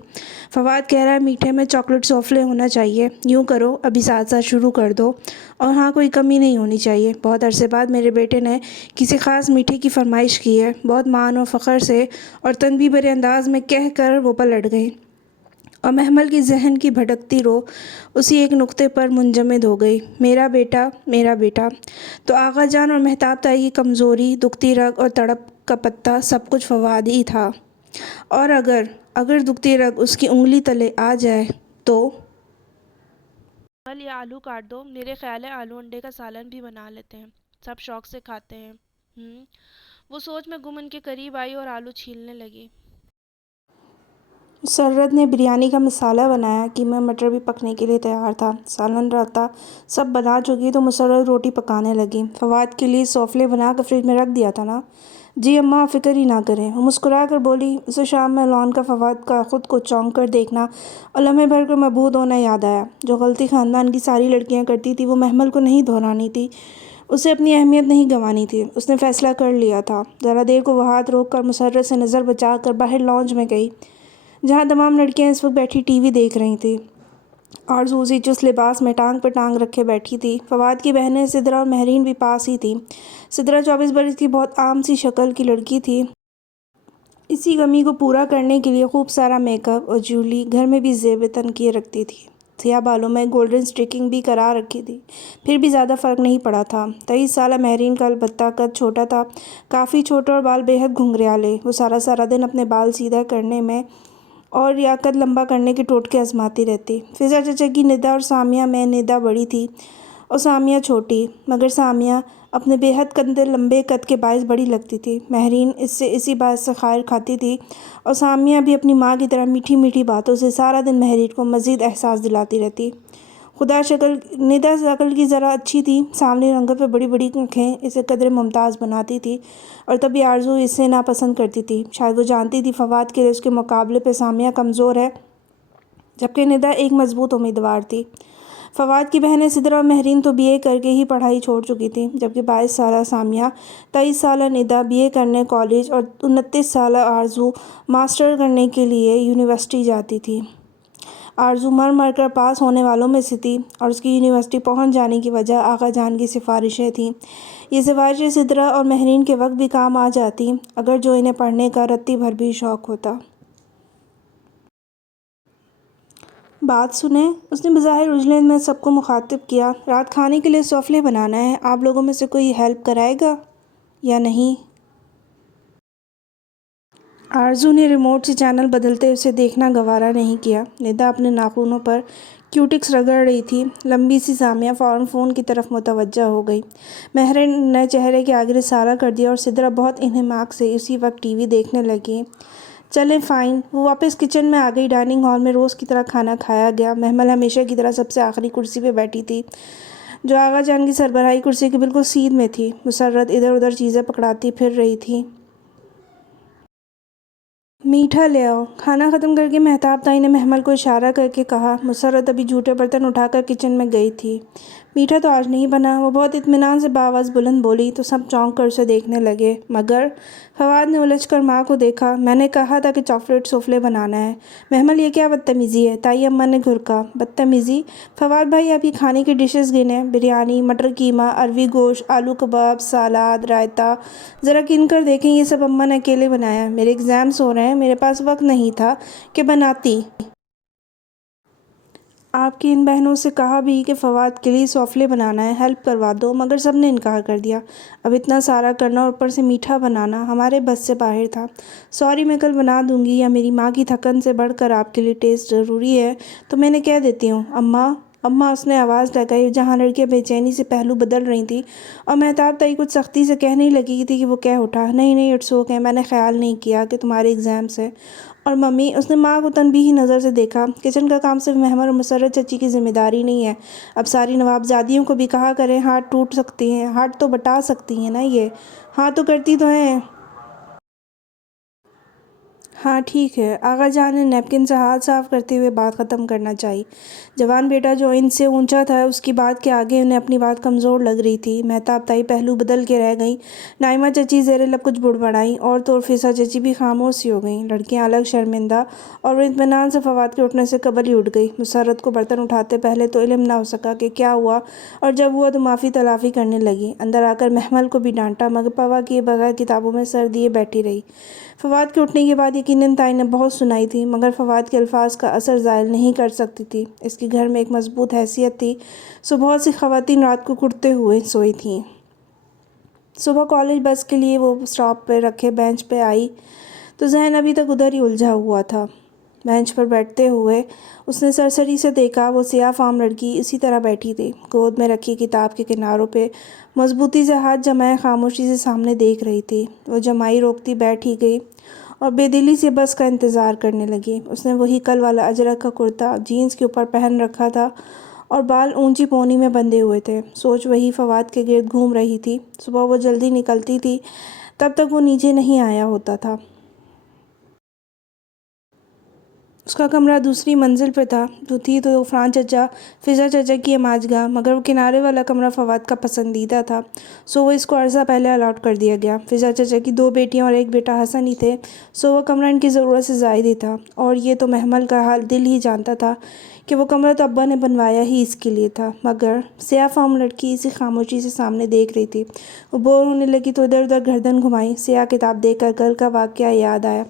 فواد کہہ رہا ہے میٹھے میں چاکلیٹ سوفلے ہونا چاہیے۔ یوں کرو ابھی ساتھ ساتھ شروع کر دو، اور ہاں کوئی کمی نہیں ہونی چاہیے۔ بہت عرصے بعد میرے بیٹے نے کسی خاص میٹھے کی فرمائش کی ہے۔ بہت مان و فخر سے اور تنبیہ بھرے انداز میں کہہ کر وہ پلٹ گئی، اور محمل کی ذہن کی بھٹکتی رو اسی ایک نقطے پر منجمد ہو گئی۔ میرا بیٹا، میرا بیٹا۔ تو آغا جان اور مہتاب تائی کی کمزوری، دکھتی رگ اور تڑپ کا پتہ سب کچھ فواد ہی تھا، اور اگر دکھتی رگ اس کی انگلی تلے آ جائے تو؟ پھل یا آلو کاٹ دو، میرے خیال ہے آلو انڈے کا سالن بھی بنا لیتے ہیں، سب شوق سے کھاتے ہیں۔ وہ سوچ میں گم ان کے قریب آئی اور آلو چھیلنے لگی۔ مسرت نے بریانی کا مسالہ بنایا، قیمہ مٹر بھی پکنے کے لیے تیار تھا، سالن رائتا سب بنا چکی تو مسرت روٹی پکانے لگی۔ فواد کے لیے سوفلے بنا کر فریج میں رکھ دیا تھا نا؟ جی اماں، فکر ہی نہ کریں۔ وہ مسکرا کر بولی۔ اسے شام میں لان کا فواد کا خود کو چونک کر دیکھنا اور لمحے بھر کو مبہوت ہونا یاد آیا۔ جو غلطی خاندان کی ساری لڑکیاں کرتی تھی وہ محمل کو نہیں دہرانی تھی، اسے اپنی اہمیت نہیں گنوانی تھی۔ اس نے فیصلہ کر لیا تھا۔ ذرا دیر کو وہ ہاتھ روک کر مسرت سے نظر بچا کر باہر لاؤنج میں گئی، جہاں تمام لڑکیاں اس وقت بیٹھی ٹی وی دیکھ رہی تھیں۔ آرزو اسی چست لباس میں ٹانگ پر ٹانگ رکھے بیٹھی تھی۔ فواد کی بہنیں سدرا اور مہرین بھی پاس ہی تھیں۔ سدرا 24 برس کی بہت عام سی شکل کی لڑکی تھی۔ اسی کمی کو پورا کرنے کے لیے خوب سارا میک اپ اور جیولری گھر میں بھی زیب تن کیے رکھتی تھی۔ سیاہ بالوں میں گولڈن اسٹرکنگ بھی کرا رکھی تھی، پھر بھی زیادہ فرق نہیں پڑا تھا۔ 23 سالہ مہرین کا البتہ قد چھوٹا تھا، کافی چھوٹا، اور بال بے حد گھنگریالے۔ وہ سارا دن اپنے بال سیدھا کرنے میں اور یا قد لمبا کرنے کے ٹوٹکے آزماتی رہتی۔ فضا چچا کی ندا اور سامیہ میں ندا بڑی تھی اور سامیہ چھوٹی، مگر سامیہ اپنے بے حد کندھے لمبے قد کے باعث بڑی لگتی تھی۔ مہرین اسی بات سے خیر کھاتی تھی، اور سامیہ بھی اپنی ماں کی طرح میٹھی میٹھی باتوں سے سارا دن مہرین کو مزید احساس دلاتی رہتی۔ ندا شکل کی ذرا اچھی تھی، سانولی رنگت پر بڑی بڑی آنکھیں اسے قدرے ممتاز بناتی تھی، اور تب بھی آرزو اسے ناپسند کرتی تھی۔ شاید وہ جانتی تھی فواد کے لیے اس کے مقابلے پہ سامیہ کمزور ہے، جبکہ ندا ایک مضبوط امیدوار تھی۔ فواد کی بہنیں سدرہ اور مہرین تو BA کر کے ہی پڑھائی چھوڑ چکی تھیں، جبکہ 22 سالہ سامیہ، 23 سالہ ندا BA کرنے کالج اور 29 سالہ آرزو ماسٹر کرنے کے لیے یونیورسٹی جاتی تھی۔ آرزو مر مر کر پاس ہونے والوں میں سے تھی اور اس کی یونیورسٹی پہنچ جانے کی وجہ آقا جان کی سفارشیں تھیں۔ یہ سفارشیں سدرہ اور مہرین کے وقت بھی کام آ جاتی، اگر جو انہیں پڑھنے کا رتی بھر بھی شوق ہوتا۔ بات سنیں، اس نے بظاہر عجلے میں سب کو مخاطب کیا، رات کھانے کے لیے سوفلے بنانا ہے، آپ لوگوں میں سے کوئی ہیلپ کرائے گا یا نہیں؟ آرزو نے ریموٹ سے چینل بدلتے اسے دیکھنا گوارا نہیں کیا۔ ندا اپنے ناخنوں پر کیوٹکس رگڑ رہی تھی۔ لمبی سی سامیہ فوراً فون کی طرف متوجہ ہو گئی۔ مہرین نے چہرے کے آگے رسالہ کر دیا اور سدرہ بہت انہماک سے اسی وقت ٹی وی دیکھنے لگی۔ چلیں فائن۔ وہ واپس کچن میں آ گئی۔ ڈائننگ ہال میں روز کی طرح کھانا کھایا گیا۔ محمل ہمیشہ کی طرح سب سے آخری کرسی پہ بیٹھی تھی، جو آغا جان کی سربراہی کرسی کے بالکل سیدھ میں تھی۔ مسرت ادھر ادھر چیزیں پکڑاتی پھر رہی تھی۔ میٹھا لے آؤ۔ کھانا ختم کر کے مہتاب تائی نے محمل کو اشارہ کر کے کہا۔ مسرت ابھی جھوٹے برتن اٹھا کر کچن میں گئی تھی۔ میٹھا تو آج نہیں بنا، وہ بہت اطمینان سے بآواز بلند بولی تو سب چونک کر اسے دیکھنے لگے۔ مگر فواد نے الجھ کر ماں کو دیکھا۔ میں نے کہا تھا کہ چاکلیٹ سوفلے بنانا ہے۔ محمل یہ کیا بدتمیزی ہے؟ تائی اماں نے گھرکا۔ بدتمیزی؟ فواد بھائی آپ کی کھانے کی ڈشز گنیں۔ بریانی، مٹر قیمہ، اروی گوشت، آلو کباب، سالاد، رائتہ۔ ذرا گن کر دیکھیں، یہ سب اماں نے اکیلے بنایا۔ میرے ایگزامز ہو رہے ہیں، میرے پاس وقت نہیں تھا کہ بناتی۔ آپ کی ان بہنوں سے کہا بھی کہ فواد کے لیے سوفلے بنانا ہے، ہیلپ کروا دو، مگر سب نے انکار کر دیا۔ اب اتنا سارا کرنا اور اوپر سے میٹھا بنانا ہمارے بس سے باہر تھا۔ سوری، میں کل بنا دوں گی، یا میری ماں کی تھکن سے بڑھ کر آپ کے لیے ٹیسٹ ضروری ہے تو میں نے کہہ دیتی ہوں۔ اماں، اماں، اس نے آواز لگائی، جہاں لڑکیاں بے چینی سے پہلو بدل رہی تھیں، اور مہتاب تائی کچھ سختی سے کہنے لگی تھی کہ وہ کہہ اٹھا، نہیں نہیں، اٹس اوکے، میں نے خیال نہیں کیا کہ تمہارے ایگزامز ہیں۔ اور ممی، اس نے ماں کو تنبیہی نظر سے دیکھا، کچن کا کام صرف محمل اور مسرت چچی کی ذمہ داری نہیں ہے، اب ساری نوابزادیوں کو بھی کہا کریں، ہاتھ ٹوٹ سکتی ہیں، ہاتھ تو بٹا سکتی ہیں نا یہ، ہاں تو کرتی تو ہیں۔ ہاں ٹھیک ہے۔ آغا جان نے نیپکن سے ہاتھ صاف کرتے ہوئے بات ختم کرنا چاہی۔ جوان بیٹا جو ان سے اونچا تھا، اس کی بات کے آگے انہیں اپنی بات کمزور لگ رہی تھی۔ مہتاب تائی پہلو بدل کے رہ گئیں، نائمہ چچی زیر لب کچھ بڑبڑائیں، اور تو فضا چچی بھی خاموش سی ہو گئیں۔ لڑکیاں الگ شرمندہ اور اطمینان سے فواد کے اٹھنے سے قبل ہی اٹھ گئی۔ مسرت کو برتن اٹھاتے پہلے تو علم نہ ہو سکا کہ کیا ہوا، اور جب ہوا تو معافی تلافی کرنے لگی۔ اندر آ کر محمل کو بھی ڈانٹا، مگر پرواہ کیے بغیر کتابوں میں سر دیے بیٹھی رہی۔ فواد کے اٹھنے کی بات یقیناً تائی نے بہت سنائی تھی، مگر فواد کے الفاظ کا اثر زائل نہیں کر سکتی تھی۔ اس کے گھر میں ایک مضبوط حیثیت تھی، سو بہت سی خواتین رات کو کڑتے ہوئے سوئی تھیں۔ صبح کالج بس کے لیے وہ اسٹاپ پہ رکھے بینچ پہ آئی تو ذہن ابھی تک ادھر ہی الجھا ہوا تھا۔ بینچ پر بیٹھتے ہوئے اس نے سرسری سے دیکھا، وہ سیاہ فام لڑکی اسی طرح بیٹھی تھی، گود میں رکھی کتاب کے کناروں پہ مضبوطی سے ہاتھ جمائے خاموشی سے سامنے دیکھ رہی تھی۔ وہ جمائی روکتی بیٹھ ہی گئی اور بے دلی سے بس کا انتظار کرنے لگی۔ اس نے وہی کل والا اجرک کا کرتا جینز کے اوپر پہن رکھا تھا اور بال اونچی پونی میں بندھے ہوئے تھے۔ سوچ وہی فواد کے گرد گھوم رہی تھی۔ صبح وہ جلدی نکلتی تھی، تب تک وہ نیچے نہیں آیا ہوتا تھا۔ اس کا کمرہ دوسری منزل پہ تھا، جو تھی تو فرحان چچا، فضا چچا کی عماج گاہ، مگر وہ کنارے والا کمرہ فواد کا پسندیدہ تھا، سو وہ اس کو عرصہ پہلے الاٹ کر دیا گیا۔ فضا چچا کی 2 بیٹیاں اور ایک بیٹا حسن ہی تھے، سو وہ کمرہ ان کی ضرورت سے زائد ہی تھا، اور یہ تو محمل کا حال دل ہی جانتا تھا کہ وہ کمرہ تو ابا نے بنوایا ہی اس کے لیے تھا۔ مگر سیاہ فام لڑکی اسی خاموشی سے سامنے دیکھ رہی تھی۔ وہ بور ہونے لگی تو ادھر ادھر گردن گھمائی، سیاہ کتاب دیکھ کر کل کا واقعہ یاد آیا۔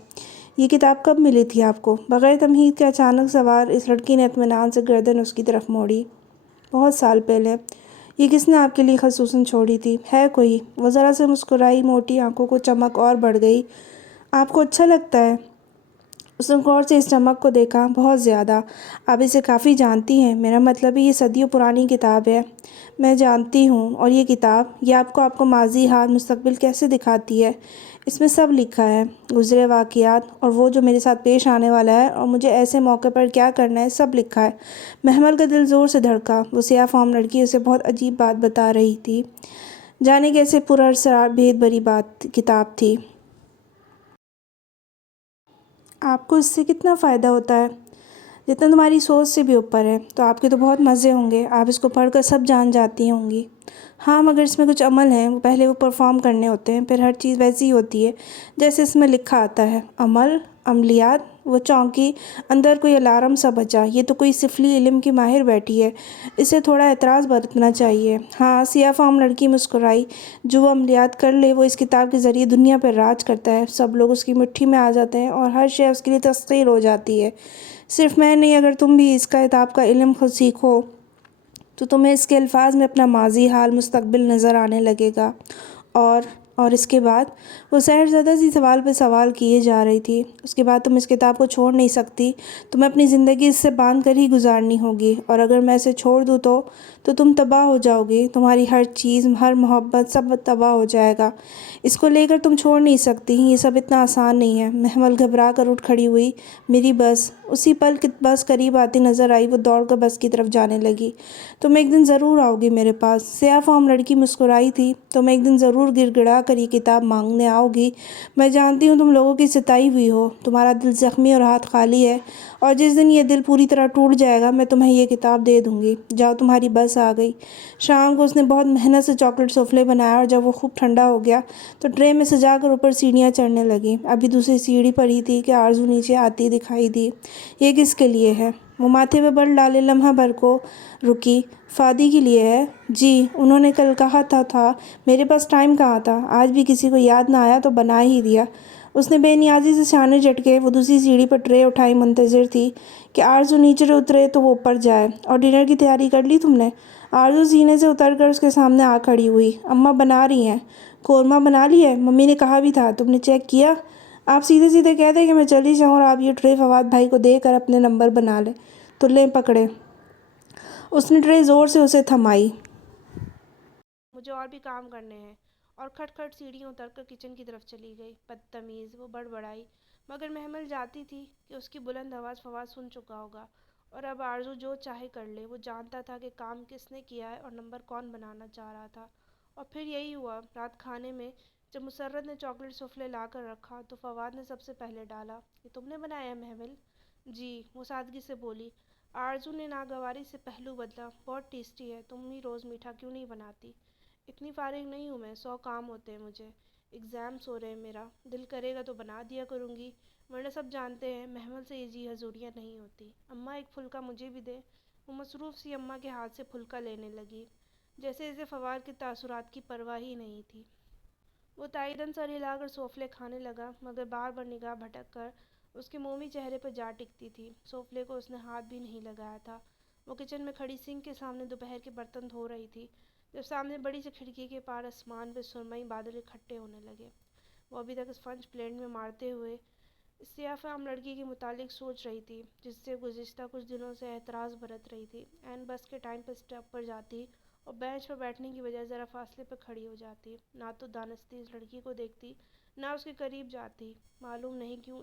یہ کتاب کب ملی تھی آپ کو؟ بغیر تمہید کے اچانک سوال اس لڑکی نے اطمینان سے گردن اس کی طرف موڑی۔ بہت سال پہلے۔ یہ کس نے آپ کے لیے خصوصاً چھوڑی تھی؟ ہے کوئی؟ وہ ذرا سے مسکرائی، موٹی آنکھوں کو چمک اور بڑھ گئی۔ آپ کو اچھا لگتا ہے؟ اس نے غور سے اس چمک کو دیکھا۔ بہت زیادہ۔ آپ اسے کافی جانتی ہیں، میرا مطلب ہے یہ صدیوں پرانی کتاب ہے۔ میں جانتی ہوں، اور یہ کتاب، یہ آپ کو ماضی، حال، مستقبل کیسے دکھاتی ہے؟ اس میں سب لکھا ہے، گزرے واقعات، اور وہ جو میرے ساتھ پیش آنے والا ہے، اور مجھے ایسے موقع پر کیا کرنا ہے، سب لکھا ہے۔ محمل کا دل زور سے دھڑکا۔ وہ سیاہ فام لڑکی اسے بہت عجیب بات بتا رہی تھی، جانے کیسے پراسرار بھید بھری کتاب تھی۔ آپ کو اس سے کتنا فائدہ ہوتا ہے؟ جتنا تمہاری سوچ سے بھی اوپر ہے۔ تو آپ کے تو بہت مزے ہوں گے، آپ اس کو پڑھ کر سب جان جاتی ہوں گی۔ ہاں مگر اس میں کچھ عمل ہیں، وہ پہلے وہ پرفارم کرنے ہوتے ہیں، پھر ہر چیز ویسی ہی ہوتی ہے جیسے اس میں لکھا آتا ہے۔ عمل، عملیات، وہ چونکی، اندر کوئی الارم سا بجا۔ یہ تو کوئی سفلی علم کی ماہر بیٹھی ہے، اسے تھوڑا اعتراض برتنا چاہیے۔ ہاں سیاہ فام لڑکی مسکرائی۔ جو وہ عملیات کر لے وہ اس کتاب کے ذریعے دنیا پر راج کرتا ہے، سب لوگ اس کی مٹھی میں آ جاتے ہیں اور ہر شے اس کے لیے تسخیر ہو جاتی ہے۔ صرف میں نہیں، اگر تم بھی اس کتاب کا علم خود سیکھو تو تمہیں اس کے الفاظ میں اپنا ماضی، حال، مستقبل نظر آنے لگے گا۔ اور اس کے بعد وہ سحرزدہ سی سوال پہ سوال کیے جا رہی تھی۔ اس کے بعد تم اس کتاب کو چھوڑ نہیں سکتی، تمہیں اپنی زندگی اس سے باندھ کر ہی گزارنی ہوگی، اور اگر میں اسے چھوڑ دوں تو تم تباہ ہو جاؤ گی، تمہاری ہر چیز، ہر محبت، سب تباہ ہو جائے گا۔ اس کو لے کر تم چھوڑ نہیں سکتی، یہ سب اتنا آسان نہیں ہے۔ محمل گھبرا کر اٹھ کھڑی ہوئی۔ میری بس۔ اسی پل بس قریب آتی نظر آئی، وہ دوڑ کر بس کی طرف جانے لگی۔ تم ایک دن ضرور آؤ گی میرے پاس۔ سیاہ فام لڑکی مسکرائی تھی۔ تم ایک دن ضرور گڑ گڑا کر یہ کتاب مانگنے آؤ گی۔ میں جانتی ہوں تم لوگوں کی ستائی ہوئی ہو، تمہارا دل زخمی اور ہاتھ خالی ہے، اور جس دن یہ دل پوری طرح ٹوٹ جائے گا میں تمہیں یہ کتاب دے دوں گی۔ جاؤ، تمہاری بس آ گئی۔ شام کو اس نے بہت محنت سے چاکلیٹ سوفلے بنایا، اور جب وہ خوب ٹھنڈا ہو گیا تو ٹرے میں سجا کر اوپر سیڑھیاں چڑھنے لگی۔ ابھی دوسری سیڑھی پر ہی تھی کہ آرزو نیچے آتی دکھائی دی۔ یہ کس کے لیے ہے؟ وہ ماتھے پہ بل ڈالے لمحہ بھر کو رکی۔ فادی کے لیے ہے؟ جی، انہوں نے کل کہا تھا۔ میرے پاس ٹائم کہاں تھا، آج بھی کسی کو یاد نہ آیا تو بنا ہی دیا۔ اس نے بے نیازی سے شانے جھٹکے۔ وہ دوسری سیڑھی پر ٹرے اٹھائی منتظر تھی کہ آرزو نیچے اترے تو وہ اوپر جائے۔ اور ڈنر کی تیاری کر لی تم نے؟ آرزو سینے سے اتر کر اس کے سامنے آ کھڑی ہوئی۔ اماں بنا رہی ہیں۔ قورمہ بنا لی ہے؟ ممی نے کہا بھی تھا، تم نے چیک کیا؟ آپ سیدھے سیدھے کہہ دیں کہ میں چلی جاؤں اور آپ یہ ٹرے فواد بھائی کو دے کر اپنے نمبر بنا لیں۔ تو لیں پکڑے۔ اس نے ٹرے زور سے اسے تھمائی۔ مجھے اور بھی کام کرنے ہیں، اور کھٹ کھٹ سیڑھیاں اتر کر کچن کی طرف چلی گئی۔ بدتمیز، وہ بڑبڑائی، مگر محمل جاتی تھی کہ اس کی بلند آواز فواد سن چکا ہوگا، اور اب آرزو جو چاہے کر لے۔ وہ جانتا تھا کہ کام کس نے کیا ہے اور نمبر کون بنانا چاہ رہا تھا۔ اور پھر یہی ہوا۔ رات کھانے میں جب مسرت نے چاکلیٹ سوفلے لا کر رکھا تو فواد نے سب سے پہلے ڈالا۔ یہ تم نے بنایا ہے محمل؟ جی، وہ سادگی سے بولی۔ آرزو نے ناگواری سے پہلو بدلا۔ بہت ٹیسٹی ہے، تم ہی روز میٹھا کیوں نہیں بناتی؟ اتنی فارغ نہیں ہوں میں، 100 کام ہوتے ہیں مجھے، ایگزامس ہو رہے ہیں، میرا دل کرے گا تو بنا دیا کروں گی، ورنہ سب جانتے ہیں محمل سے یہ جی حضوریاں نہیں ہوتی۔ اماں ایک پھلکا مجھے بھی دے۔ وہ مصروف سی اماں کے ہاتھ سے پھلکا لینے لگی، جیسے اسے فواد کے تاثرات کی پرواہ ہی نہیں تھی۔ وہ تائیدن سر ہلا کر سوفلے کھانے لگا، مگر بار بار نگاہ بھٹک کر اس کے مومی چہرے پر جا ٹکتی تھی۔ سوفلے کو اس نے ہاتھ بھی نہیں لگایا تھا۔ وہ کچن میں کھڑی سنک کے سامنے دوپہر کے برتن دھو رہی تھی جب سامنے بڑی سی کھڑکی کے پار آسمان پہ سرمئی بادل اکٹھے ہونے لگے۔ وہ ابھی تک اسپنج پلیٹ میں مارتے ہوئے اس سیاہ فام لڑکی کے متعلق سوچ رہی تھی جس سے گزشتہ کچھ دنوں سے اعتراض برت رہی تھی۔ عین بس کے ٹائم پر اسٹاپ پر جاتی اور بینچ پر بیٹھنے کی بجائے ذرا فاصلے پر کھڑی ہو جاتی، نہ تو دانستی اس لڑکی کو دیکھتی نہ اس کے قریب جاتی۔ معلوم نہیں کیوں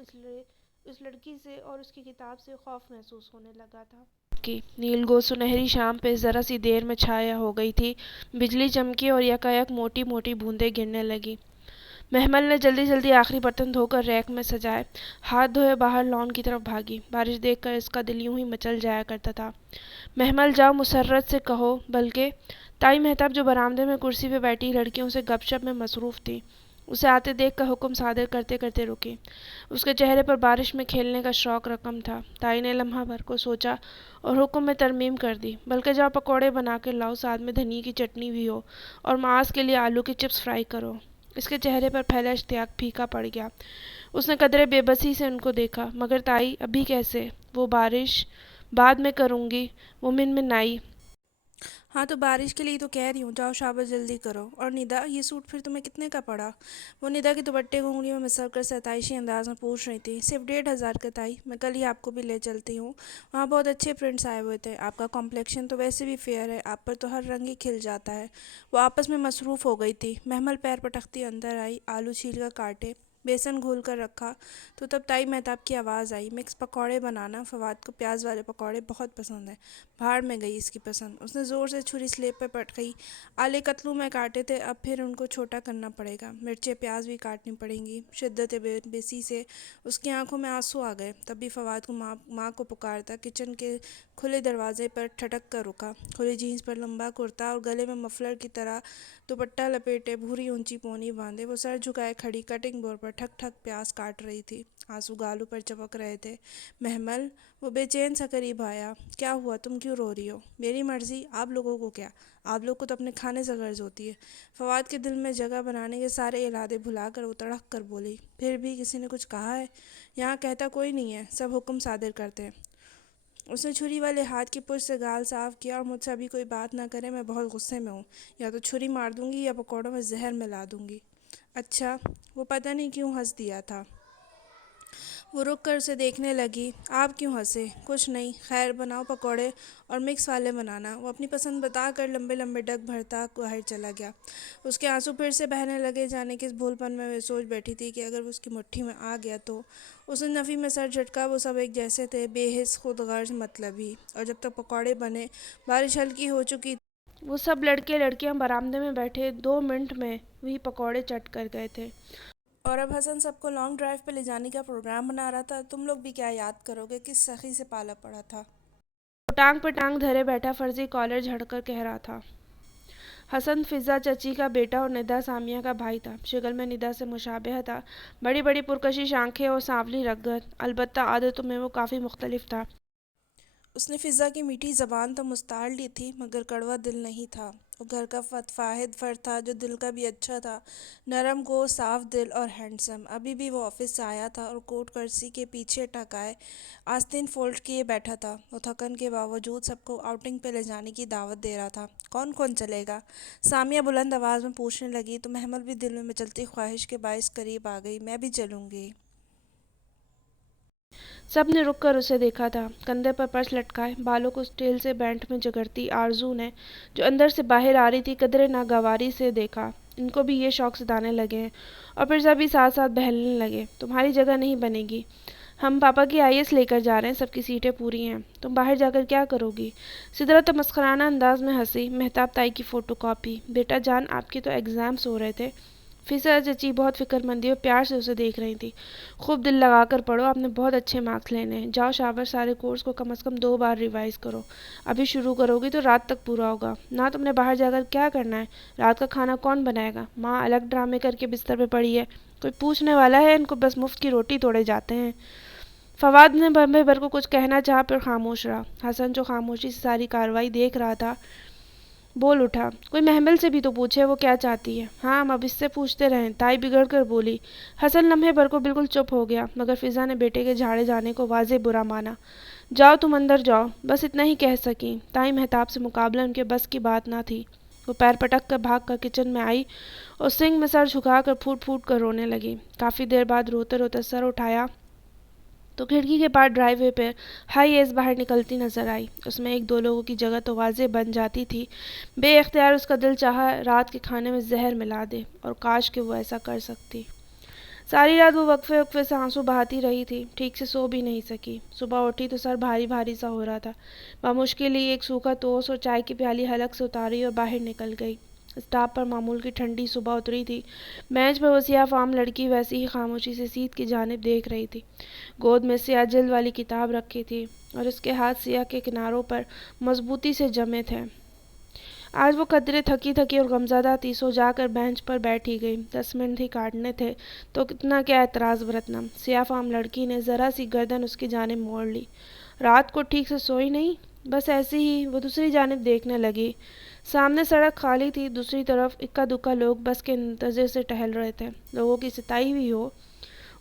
اس لڑکی سے اور اس کی کتاب سے خوف محسوس ہونے لگا تھا۔ کی نیل گو سنہری شام پہ ذرا سی دیر میں چھایا ہو گئی تھی۔ بجلی چمکی اور یکایک موٹی موٹی بوندیں گرنے لگی۔ محمل نے جلدی جلدی آخری برتن دھو کر ریک میں سجائے، ہاتھ دھوئے باہر لان کی طرف بھاگی۔ بارش دیکھ کر اس کا دل یوں ہی مچل جایا کرتا تھا۔ محمل جاؤ، مسرت سے کہو، بلکہ تائی مہتاب جو برآمدے میں کرسی پہ بیٹھی لڑکیوں سے گپ شپ میں مصروف تھی، اسے آتے دیکھ کر حکم صادر کرتے کرتے رکی۔ اس کے چہرے پر بارش میں کھیلنے کا شوق رقم تھا۔ تائی نے لمحہ بھر کو سوچا اور حکم میں ترمیم کر دی، بلکہ جاؤ پکوڑے بنا کے لاؤ، ساتھ میں دھنیے کی چٹنی بھی ہو، اور معاذ کے لیے آلو کے چپس فرائی کرو۔ اس کے چہرے پر پھیلا اشتیاق پھیکا پڑ گیا۔ اس نے قدرے بے بسی سے ان کو دیکھا۔ مگر تائی، ابھی کیسے؟ وہ بارش بعد میں کروں گی، وہ منمنائی۔ ہاں تو بارش کے لیے تو کہہ رہی ہوں، جاؤ شاباش جلدی کرو۔ اور ندا، یہ سوٹ پھر تمہیں کتنے کا پڑا؟ وہ ندا کے دوپٹے کو انگلیوں میں مسل کر ستائشی انداز میں پوچھ رہی تھی۔ صرف 1500 کا تائی، میں کل ہی آپ کو بھی لے چلتی ہوں، وہاں بہت اچھے پرنٹس آئے ہوئے تھے، آپ کا کمپلیکشن تو ویسے بھی فیئر ہے، آپ پر تو ہر رنگ ہی کھل جاتا ہے۔ وہ آپس میں مصروف ہو گئی تھی۔ محمل پیر پٹکتی اندر آئی، آلو چھیل کر کاٹے، بیسن گھول کر رکھا تو تب تائی مہتاب کی آواز آئی، مکس پکوڑے بنانا، فواد کو پیاز والے پکوڑے بہت پسند ہیں۔ بھاڑ میں گئی اس کی پسند، اس نے زور سے چھری سلیب پہ پٹکی۔ آلے کتلوں میں کاٹے تھے، اب پھر ان کو چھوٹا کرنا پڑے گا، مرچیں پیاز بھی کاٹنی پڑیں گی۔ شدت بیسی سے اس کی آنکھوں میں آنسو آ گئے، تب بھی فواد کو ماں کو پکارتا کچن کے کھلے دروازے پر ٹھٹک کر رکا۔ کھلی جینس پر لمبا کرتا اور گلے میں مفلر کی طرح دوپٹہ لپیٹے، بھوری اونچی پونی باندھے، وہ سر جھکائے کھڑی کٹنگ بورڈ پر ٹھک ٹھک پیاز کاٹ رہی تھی۔ آنسو گالوں پر چپک رہے تھے۔ محمل، وہ بے چین سا قریب آیا۔ کیا ہوا، تم کیوں رو رہی ہو؟ میری مرضی، آپ لوگوں کو کیا؟ آپ لوگ کو تو اپنے کھانے سے غرض ہوتی ہے۔ فواد کے دل میں جگہ بنانے کے سارے ارادے بھلا کر وہ تڑک کر بولی، پھر بھی کسی نے کچھ کہا ہے؟ یہاں کہتا کوئی نہیں ہے، سب حکم صادر کرتے ہیں۔ اس نے چھری والے ہاتھ کی پشت سے گال صاف کیا، اور مجھ سے ابھی کوئی بات نہ کرے، میں بہت غصے میں ہوں، یا تو چھری مار دوں گی یا پکوڑوں میں زہر ملا دوں گی۔ اچھا، وہ پتہ نہیں کیوں ہنس دیا تھا۔ وہ رک کر اسے دیکھنے لگی۔ آپ کیوں ہنسے؟ کچھ نہیں، خیر بناؤ پکوڑے اور مکس والے بنانا۔ وہ اپنی پسند بتا کر لمبے لمبے ڈگ بھرتا باہر چلا گیا۔ اس کے آنسو پھر سے بہنے لگے، جانے کس بھول پن میں وہ سوچ بیٹھی تھی کہ اگر وہ اس کی مٹھی میں آ گیا تو۔ اس نے نفی میں سر جھٹکا، وہ سب ایک جیسے تھے، بے حس، خود غرض، مطلبی، اور جب تک پکوڑے بنے بارش ہلکی ہو چکی تھی۔ وہ سب لڑکے لڑکیاں برآمدے میں بیٹھے 2 منٹ میں وہی پکوڑے چٹ کر گئے تھے۔ اور اب حسن سب کو لانگ ڈرائیو پہ لے جانے کا پروگرام بنا رہا تھا۔ تم لوگ بھی کیا یاد کرو گے، کس سخی سے پالا پڑا تھا۔ وہ ٹانگ پہ ٹانگ دھرے بیٹھا فرضی کالر جھڑ کر کہہ رہا تھا۔ حسن فضا چچی کا بیٹا اور ندا سامیہ کا بھائی تھا۔ شکل میں ندا سے مشابہ تھا، بڑی بڑی پرکشش آنکھیں اور سانولی رگت، البتہ عادتوں میں وہ کافی مختلف تھا۔ اس نے فضا کی میٹھی زبان تو مستعار لی تھی، مگر کڑوا دل نہیں تھا۔ وہ گھر کا فاحد فرد تھا جو دل کا بھی اچھا تھا، نرم گو، صاف دل اور ہینڈسم۔ ابھی بھی وہ آفس سے آیا تھا اور کوٹ کرسی کے پیچھے ٹکائے آستین فولڈ کیے بیٹھا تھا۔ وہ تھکن کے باوجود سب کو آؤٹنگ پہ لے جانے کی دعوت دے رہا تھا۔ کون کون چلے گا؟ سامیہ بلند آواز میں پوچھنے لگی تو محمل بھی دل میں مچلتی خواہش کے باعث قریب آ گئی، میں بھی چلوں گی۔ سب نے رک کر اسے دیکھا تھا، کندھے پر پرس لٹکائے، بالوں کو اسٹیل سے بینٹ میں جگڑتی آرزو نے جو اندر سے باہر آ رہی تھی قدرے ناگواری سے دیکھا۔ ان کو بھی یہ شوق ستانے لگے ہیں، اور پھر سبھی ساتھ ساتھ بہلنے لگے۔ تمہاری جگہ نہیں بنے گی، ہم پاپا کی IAS لے کر جا رہے ہیں، سب کی سیٹیں پوری ہیں، تم باہر جا کر کیا کرو گی؟ سدرت مسخرانہ انداز میں ہنسی۔ مہتاب تائی کی فوٹو کاپی، بیٹا جان آپ کے تو ایگزامز ہو رہے تھے۔ فضا چچی بہت فکر مندی اور پیار سے اسے دیکھ رہی تھی۔ خوب دل لگا کر پڑھو، آپ نے بہت اچھے مارکس لینے ہیں، جاؤ شاباش، سارے کورس کو کم از کم 2 بار ریوائز کرو، ابھی شروع کرو گی تو رات تک پورا ہوگا۔ نہ تم نے باہر جا کر کیا کرنا ہے، رات کا کھانا کون بنائے گا؟ ماں الگ ڈرامے کر کے بستر پہ پڑی ہے، کوئی پوچھنے والا ہے؟ ان کو بس مفت کی روٹی توڑے جاتے ہیں۔ فواد نے بمبے بھر کو کچھ کہنا چاہا، پھر خاموش رہا۔ حسن جو خاموشی سے ساری کارروائی دیکھ رہا تھا بول اٹھا، کوئی محمل سے بھی تو پوچھے وہ کیا چاہتی ہے۔ ہاں، ہم اب اس سے پوچھتے رہیں، تائی بگڑ کر بولی۔ حسن لمحے بھر کو بالکل چپ ہو گیا، مگر فضا نے بیٹے کے جھاڑے جانے کو واضح برا مانا۔ جاؤ تم اندر جاؤ، بس اتنا ہی کہہ سکیں۔ تائی مہتاب سے مقابلہ ان کے بس کی بات نہ تھی۔ وہ پیر پٹک کر بھاگ کر کچن میں آئی اور سنک میں سر جھکا کر پھوٹ پھوٹ کر رونے لگی۔ کافی دیر بعد روتے روتے سر اٹھایا تو کھڑکی کے پاس ڈرائیو وے پر IAS باہر نکلتی نظر آئی۔ اس میں 1-2 لوگوں کی جگہ تو واضح بن جاتی تھی۔ بے اختیار اس کا دل چاہا رات کے کھانے میں زہر ملا دے، اور کاش کہ وہ ایسا کر سکتی۔ ساری رات وہ وقفے وقفے سے آنسو بہاتی رہی تھی، ٹھیک سے سو بھی نہیں سکی۔ صبح اٹھی تو سر بھاری بھاری سا ہو رہا تھا۔ بمشکل ہی ایک سوکھا ٹوسٹ اور چائے کی پیالی حلق سے اتاری اور باہر نکل گئی۔ اسٹاپ پر معمول کی ٹھنڈی صبح اتری تھی۔ بینچ پر وہ سیاہ فام لڑکی ویسی ہی خاموشی سے سیٹ کی جانب دیکھ رہی تھی۔ گود میں سیاہ جلد والی کتاب رکھی تھی، اور اس کے ہاتھ سیاہ کے کناروں پر مضبوطی سے جمے تھے۔ آج وہ قدرے تھکی تھکی اور غمزدہ تھی، سو جا کر بینچ پر بیٹھی گئی۔ 10 منٹ ہی کاٹنے تھے تو اتنا کیا اعتراض برتنا۔ سیاہ فام لڑکی نے ذرا سی گردن اس کی جانب موڑ لی۔ رات کو ٹھیک سے سوئی نہیں؟ بس ایسے ہی۔ وہ دوسری جانب دیکھنے لگی۔ سامنے سڑک خالی تھی، دوسری طرف اکا دکا لوگ بس کے منتظر سے ٹہل رہے تھے۔ لوگوں کی ستائی ہوئی ہو؟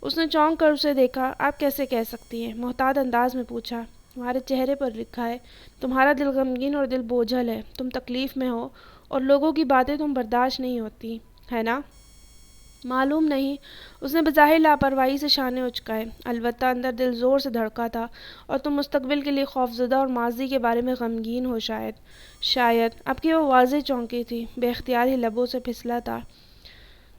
اس نے چونک کر اسے دیکھا۔ آپ کیسے کہہ سکتی ہیں؟ محتاط انداز میں پوچھا۔ تمہارے چہرے پر لکھا ہے، تمہارا دل غمگین اور دل بوجھل ہے، تم تکلیف میں ہو، اور لوگوں کی باتیں تم برداشت نہیں ہوتی، ہے نا؟ معلوم نہیں۔ اس نے بظاہر لاپرواہی سے شانے اچکائے۔ البتہ اندر دل زور سے دھڑکا تھا، اور تم مستقبل کے لیے خوفزدہ اور ماضی کے بارے میں غمگین ہو شاید۔ اب کہ وہ واضح چونکی تھی، بے اختیار ہی لبوں سے پھسلا تھا،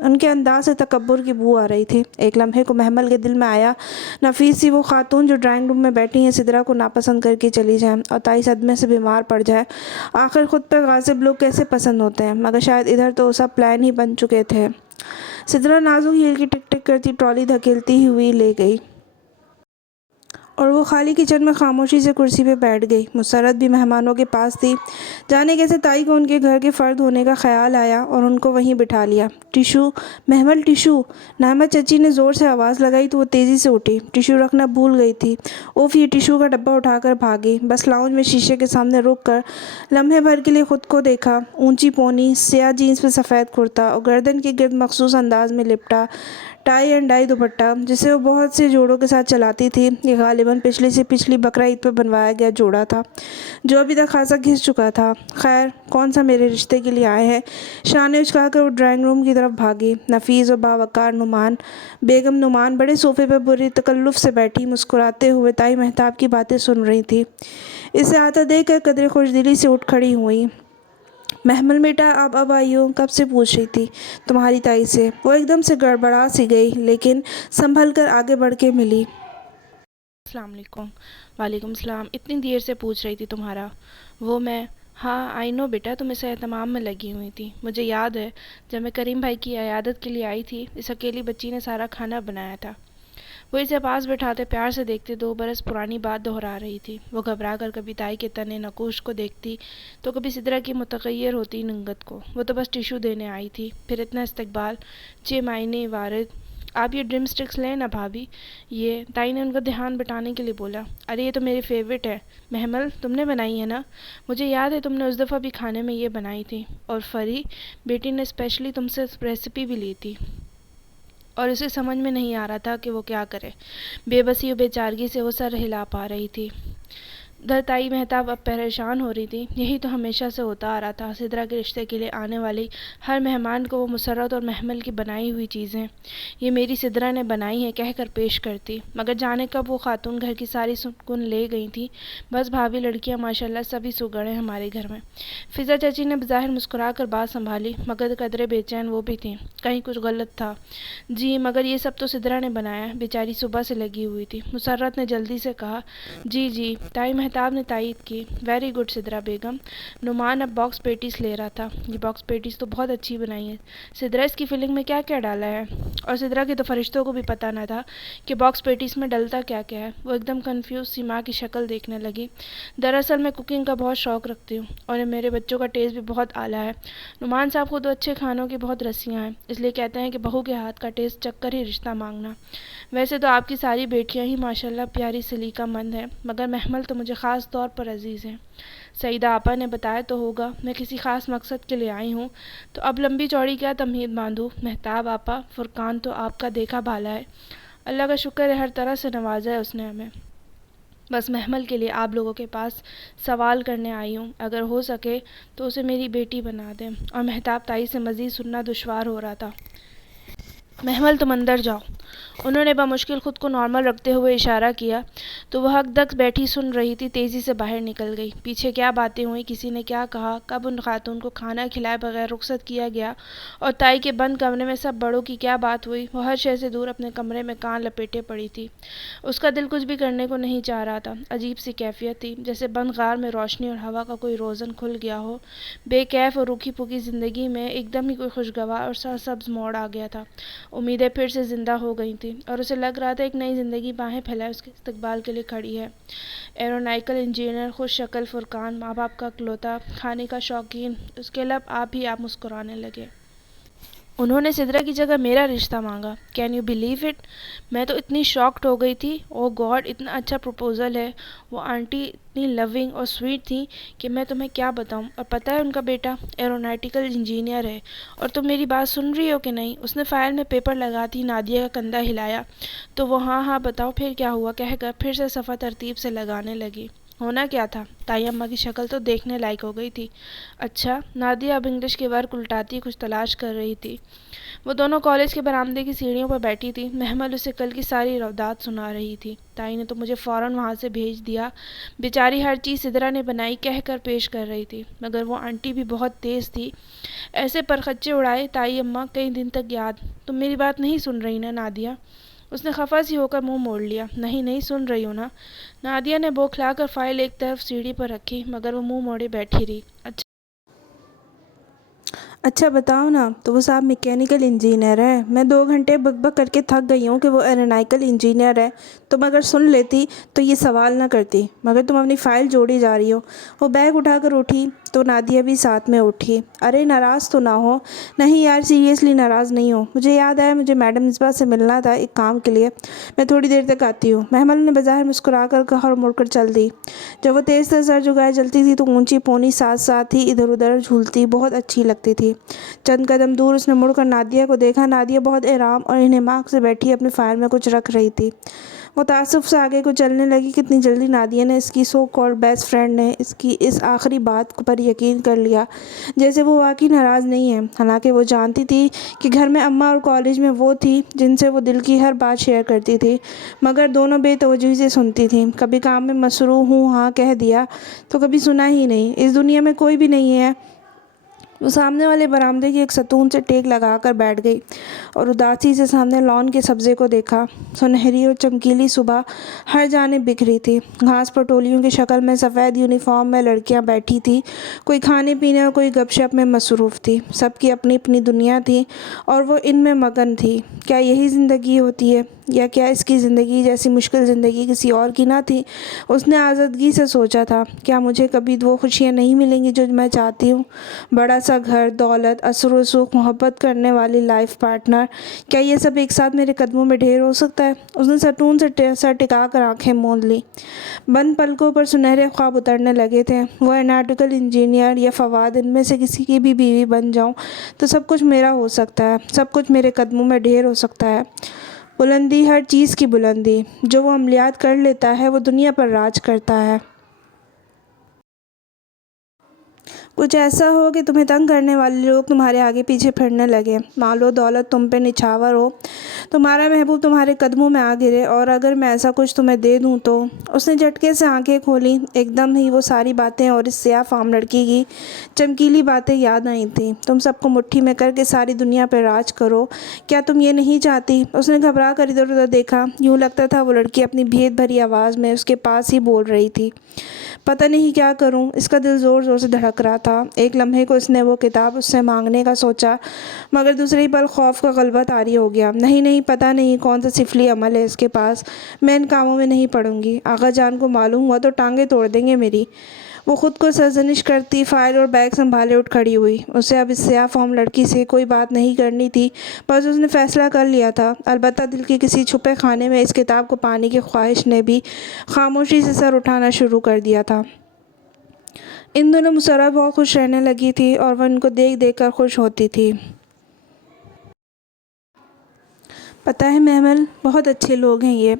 ان کے انداز سے تکبر کی بو آ رہی تھی۔ ایک لمحے کو محمل کے دل میں آیا، نفیس سی وہ خاتون جو ڈرائنگ روم میں بیٹھی ہیں سدرا کو ناپسند کر کے چلی جائے اور تائی صدمے سے بیمار پڑ جائے۔ آخر خود پہ غاصب لوگ کیسے پسند ہوتے ہیں، مگر شاید ادھر تو سب پلان ہی بن چکے تھے۔ سدرا نازک ہیل کی ٹک ٹک کرتی ٹرالی دھکیلتی ہوئی لے گئی اور وہ خالی کچن میں خاموشی سے کرسی پہ بیٹھ گئی۔ مسرت بھی مہمانوں کے پاس تھی۔ جانے کیسے تائی کو ان کے گھر کے فرد ہونے کا خیال آیا اور ان کو وہیں بٹھا لیا۔ ٹشو محمل ٹشو، نعمت چچی نے زور سے آواز لگائی تو وہ تیزی سے اٹھی۔ ٹشو رکھنا بھول گئی تھی۔ اف، یہ ٹشو کا ڈبہ اٹھا کر بھاگی۔ بس لاؤنج میں شیشے کے سامنے رک کر لمحے بھر کے لیے خود کو دیکھا۔ اونچی پونی، سیاہ جینس پہ سفید کرتا اور گردن کے گرد مخصوص انداز میں لپٹا ٹائی اینڈ ڈائی دوپٹہ جسے وہ بہت سے جوڑوں کے ساتھ چلاتی تھی۔ یہ غالباً پچھلی سے پچھلی بقرہ عید پہ بنوایا گیا جوڑا تھا جو ابھی تک خاصا گھس چکا تھا۔ خیر، کون سا میرے رشتے کے لیے آئے ہیں؟ شانے اچکا کر وہ ڈرائنگ روم کی طرف بھاگی۔ نفیس اور باوقار بیگم نعمان بڑے صوفے پہ بری تکلف سے بیٹھی مسکراتے ہوئے تائی مہتاب کی باتیں سن رہی تھی۔ اسے آتا دیکھ کر قدرے خوش دلی سے اٹھ کھڑی ہوئی۔ محمل بیٹا، آپ اب آئی ہو؟ کب سے پوچھ رہی تھی تمہاری تائی سے۔ وہ ایک دم سے گڑبڑا سی گئی لیکن سنبھل کر آگے بڑھ کے ملی۔ السلام علیکم۔ وعلیکم السلام۔ اتنی دیر سے پوچھ رہی تھی تمہارا وہ میں۔ ہاں آئی نو بیٹا، تم اس اہتمام میں لگی ہوئی تھی۔ مجھے یاد ہے جب میں کریم بھائی کی عیادت کے لیے آئی تھی، اس اکیلی بچی نے سارا کھانا بنایا تھا۔ وہ اسے پاس بٹھاتے پیار سے دیکھتے 2 برس پرانی بات دہرا رہی تھی۔ وہ گھبرا کر کبھی تائی کے تنے نقوش کو دیکھتی تو کبھی سدرا کی متغیر ہوتی ننگت کو۔ وہ تو بس ٹشو دینے آئی تھی، پھر اتنا استقبال۔ 6 معنی وارد۔ آپ یہ ڈرم سٹکس لیں نا بھابھی۔ یہ تائی نے ان کا دھیان بٹانے کے لیے بولا۔ ارے یہ تو میری فیوریٹ ہے۔ محمل، تم نے بنائی ہے نا؟ مجھے یاد ہے تم نے اس دفعہ بھی کھانے میں یہ بنائی تھی، اور فری بیٹی نے اسپیشلی تم سے ریسیپی بھی لی تھی اور اسے سمجھ میں نہیں آ رہا تھا کہ وہ کیا کرے۔ بے بسی و بے چارگی سے وہ سر ہلا پا رہی تھی۔ تائی مہتاب اب پریشان ہو رہی تھی۔ یہی تو ہمیشہ سے ہوتا آ رہا تھا، سدرا کے رشتے کے لیے آنے والی ہر مہمان کو وہ مسرت اور محمل کی بنائی ہوئی چیزیں یہ میری سدرا نے بنائی ہیں کہہ کر پیش کرتی، مگر جانے کب وہ خاتون گھر کی ساری سکون لے گئی تھی۔ بس بھابھی لڑکیاں ماشاءاللہ سبھی سگڑ ہیں ہمارے گھر میں۔ فضا چچی نے بظاہر مسکرا کر بات سنبھالی، مگر قدرے بے چین وہ بھی تھیں، کہیں کچھ غلط تھا۔ جی مگر یہ سب تو سدرا نے بنایا ہے، بیچاری صبح سے لگی ہوئی تھی۔ مسرت نے جلدی سے کہا۔ جی جی، تائی مہتاب نے تائید کی۔ ویری گڈ سدرا بیگم۔ نعمان اب باکس پیٹیز لے رہا تھا۔ یہ باکس پیٹیز تو بہت اچھی بنائی ہے سدرا، اس کی فلنگ میں کیا کیا ڈالا ہے؟ اور سدرا کے تو فرشتوں کو بھی پتہ نہ تھا کہ باکس پیٹیز میں ڈلتا کیا کیا ہے۔ وہ ایک دم کنفیوز سی ماں کی شکل دیکھنے لگی۔ دراصل میں کوکنگ کا بہت شوق رکھتی ہوں اور میرے بچوں کا ٹیسٹ بھی بہت اعلیٰ ہے۔ نعمان صاحب خود اچھے کھانوں کی بہت رسیاں ہیں، اس لیے کہتے ہیں کہ بہو کے ہاتھ کا ٹیسٹ چکھ کر ہی رشتہ مانگنا۔ ویسے تو آپ کی ساری بیٹیاں ہی ماشاءاللہ پیاری سلیقہ مند ہیں، مگر محمل تو مجھے خاص طور پر عزیز ہیں۔ سعیدہ آپا نے بتایا تو ہوگا، میں کسی خاص مقصد کے لیے آئی ہوں تو اب لمبی چوڑی کیا تمہید باندھوں۔ مہتاب آپا، فرقان تو آپ کا دیکھا بھالا ہے، اللہ کا شکر ہے ہر طرح سے نوازا ہے اس نے ہمیں۔ بس محمل کے لیے آپ لوگوں کے پاس سوال کرنے آئی ہوں، اگر ہو سکے تو اسے میری بیٹی بنا دیں۔ اور مہتاب تائی سے مزید سننا دشوار ہو رہا تھا۔ محمل تم اندر جاؤ۔ انہوں نے بمشکل خود کو نارمل رکھتے ہوئے اشارہ کیا تو وہ حق دک بیٹھی سن رہی تھی، تیزی سے باہر نکل گئی۔ پیچھے کیا باتیں ہوئیں، کسی نے کیا کہا، کب ان خاتون کو کھانا کھلائے بغیر رخصت کیا گیا اور تائی کے بند کمرے میں سب بڑوں کی کیا بات ہوئی، وہ ہر شے سے دور اپنے کمرے میں کان لپیٹے پڑی تھی۔ اس کا دل کچھ بھی کرنے کو نہیں چاہ رہا تھا۔ عجیب سی کیفیت تھی، جیسے بند غار میں روشنی اور ہوا کا کوئی روزن کھل گیا ہو۔ بے کیف اور روکھی پھوکی زندگی میں ایک دم ہی کوئی خوشگوار اور سرسبز موڑ آ گیا تھا۔ امیدیں پھر سے زندہ ہو گئی تھیں اور اسے لگ رہا تھا ایک نئی زندگی باہیں پھیلائے اس کے استقبال کے لیے کھڑی ہے۔ ایرونائیکل انجینئر، خوش شکل فرقان، ماں باپ کا اکلوتا، کھانے کا شوقین، اس کے لب آپ مسکرانے لگے۔ انہوں نے سدرا کی جگہ میرا رشتہ مانگا، کین یو بلیو اٹ؟ میں تو اتنی شاکڈ ہو گئی تھی۔ او گاڈ، اتنا اچھا پروپوزل ہے۔ وہ آنٹی اتنی لونگ اور سویٹ تھیں کہ میں تمہیں کیا بتاؤں۔ اور پتہ ہے ان کا بیٹا ایرونائٹیکل انجینئر ہے۔ اور تم میری بات سن رہی ہو کہ نہیں؟ اس نے فائل میں پیپر لگاتی نادیہ کا کندھا ہلایا تو وہ ہاں بتاؤ پھر کیا ہوا کہہ کر پھر سے صفحہ ترتیب سے لگانے لگی۔ ہونا کیا تھا؟ تائی اماں کی شکل تو دیکھنے لائق ہو گئی تھی۔ اچھا، نادیہ اب انگلش کے ورق الٹاتی کچھ تلاش کر رہی تھی۔ وہ دونوں کالج کے برآمدے کی سیڑھیوں پر بیٹھی تھی۔ محمل اسے کل کی ساری روادات سنا رہی تھی۔ تائی نے تو مجھے فوراً وہاں سے بھیج دیا۔ بیچاری ہر چیز سدرا نے بنائی کہہ کر پیش کر رہی تھی، مگر وہ آنٹی بھی بہت تیز تھی۔ ایسے پرخچے اڑائے تائی اماں کئی دن تک یاد۔ تم میری بات نہیں سن رہی نا نادیہ؟ اس نے خفا سی ہو کر منہ موڑ لیا۔ نہیں سن رہی ہوں نا۔ نادیہ نے بوکھلا کر فائل ایک طرف سیڑھی پر رکھی، مگر وہ منہ موڑے بیٹھی رہی۔ اچھا بتاؤ نا، تو وہ صاحب میکینیکل انجینئر ہے۔ میں 2 گھنٹے بک بک کر کے تھک گئی ہوں کہ وہ ایرونائکل انجینئر ہے۔ تم اگر سن لیتی تو یہ سوال نہ کرتی، مگر تم اپنی فائل جوڑی جا رہی ہو۔ وہ بیگ اٹھا کر اٹھی تو نادیہ بھی ساتھ میں اٹھی۔ ارے ناراض تو نہ ہو۔ نہیں یار، سیریسلی ناراض نہیں ہوں۔ مجھے یاد آیا مجھے میڈم مصباح سے ملنا تھا ایک کام کے لیے۔ میں تھوڑی دیر تک آتی ہوں، محمل نے بظاہر مسکرا کر کہا اور مڑ کر چل دی۔ جب وہ تیز تیز سر جھکائے چلتی تھی تو اونچی پونی ساتھ ساتھ ہی ادھر ادھر جھولتی بہت اچھی لگتی تھی۔ چند قدم دور اس نے مڑ کر نادیہ کو دیکھا۔ نادیہ بہت آرام اور انہماک سے بیٹھی اپنی فائل میں کچھ رکھ رہی تھی۔ وہ تعصب سے آگے کو چلنے لگی۔ کتنی جلدی نادیہ نے اس کی سو کالڈ بیسٹ فرینڈ نے اس کی اس آخری بات پر یقین کر لیا، جیسے وہ واقعی ناراض نہیں ہے۔ حالانکہ وہ جانتی تھی کہ گھر میں اماں اور کالج میں وہ تھی جن سے وہ دل کی ہر بات شیئر کرتی تھی، مگر دونوں بے توجہی سے سنتی تھیں۔ کبھی کام میں مصروف ہوں ہاں کہہ دیا تو کبھی سنا ہی نہیں۔ اس دنیا میں کوئی بھی نہیں ہے۔ وہ سامنے والے برآمدے کی ایک ستون سے ٹیک لگا کر بیٹھ گئی اور اداسی سے سامنے لان کے سبزے کو دیکھا۔ سنہری اور چمکیلی صبح ہر جانب بکھری تھی۔ گھاس پر ٹولیوں کی شکل میں سفید یونیفارم میں لڑکیاں بیٹھی تھیں، کوئی کھانے پینے اور کوئی گپ شپ میں مصروف تھی۔ سب کی اپنی اپنی دنیا تھی اور وہ ان میں مگن تھی۔ کیا یہی زندگی ہوتی ہے، یا کیا اس کی زندگی جیسی مشکل زندگی کسی اور کی نہ تھی؟ اس نے آزادگی سے سوچا تھا، کیا مجھے کبھی وہ خوشیاں نہیں ملیں گی جو میں چاہتی ہوں؟ بڑا سا گھر، دولت، اثر و رسوخ، محبت کرنے والی لائف پارٹنر، کیا یہ سب ایک ساتھ میرے قدموں میں ڈھیر ہو سکتا ہے؟ اس نے ستون سے سر ٹکا کر آنکھیں موند لی۔ بند پلکوں پر سنہرے خواب اترنے لگے تھے۔ وہ ایروناٹیکل انجینئر یا فواد، ان میں سے کسی کی بھی بیوی بن جاؤں تو سب کچھ میرا ہو سکتا ہے، سب کچھ میرے قدموں میں ڈھیر ہو سکتا ہے۔ بلندی، ہر چیز کی بلندی۔ جو وہ عملیات کر لیتا ہے وہ دنیا پر راج کرتا ہے۔ کچھ ایسا ہو کہ تمہیں تنگ کرنے والے لوگ تمہارے آگے پیچھے پھرنے لگے۔ مال و دولت تم پہ نچھاور ہو، تمہارا محبوب تمہارے قدموں میں آ گرے، اور اگر میں ایسا کچھ تمہیں دے دوں تو… اس نے جھٹکے سے آنکھیں کھولیں۔ ایک دم ہی وہ ساری باتیں اور اس سیاہ فام لڑکی کی چمکیلی باتیں یاد آئی تھیں۔ تم سب کو مٹھی میں کر کے ساری دنیا پہ راج کرو، کیا تم یہ نہیں چاہتی؟ اس نے گھبرا کر ادھر ادھر دیکھا۔ یوں لگتا تھا وہ لڑکی اپنی بھید بھری آواز میں اس کے پاس ہی بول رہی تھی۔ پتہ نہیں کیا کروں۔ اس کا دل زور زور سے دھڑک رہا تھا۔ ایک لمحے کو اس نے وہ کتاب اس سے مانگنے کا سوچا، مگر دوسرے ہی پل خوف کا غلبہ طاری ہو گیا۔ نہیں، پتہ نہیں کون سا سفلی عمل ہے اس کے پاس، میں ان کاموں میں نہیں پڑوں گی۔ آغا جان کو معلوم ہوا تو ٹانگیں توڑ دیں گے میری۔ وہ خود کو سرزنش کرتی فائل اور بیگ سنبھالے اٹھ کھڑی ہوئی۔ اسے اب اس سیاہ فام لڑکی سے کوئی بات نہیں کرنی تھی، بس اس نے فیصلہ کر لیا تھا۔ البتہ دل کے کسی چھپے خانے میں اس کتاب کو پانے کی خواہش نے بھی خاموشی سے سر اٹھانا شروع کر دیا تھا۔ ان دنوں مسرت بہت خوش رہنے لگی تھی اور وہ ان کو دیکھ دیکھ کر خوش ہوتی تھی۔ پتہ ہے محمل، بہت اچھے لوگ ہیں یہ۔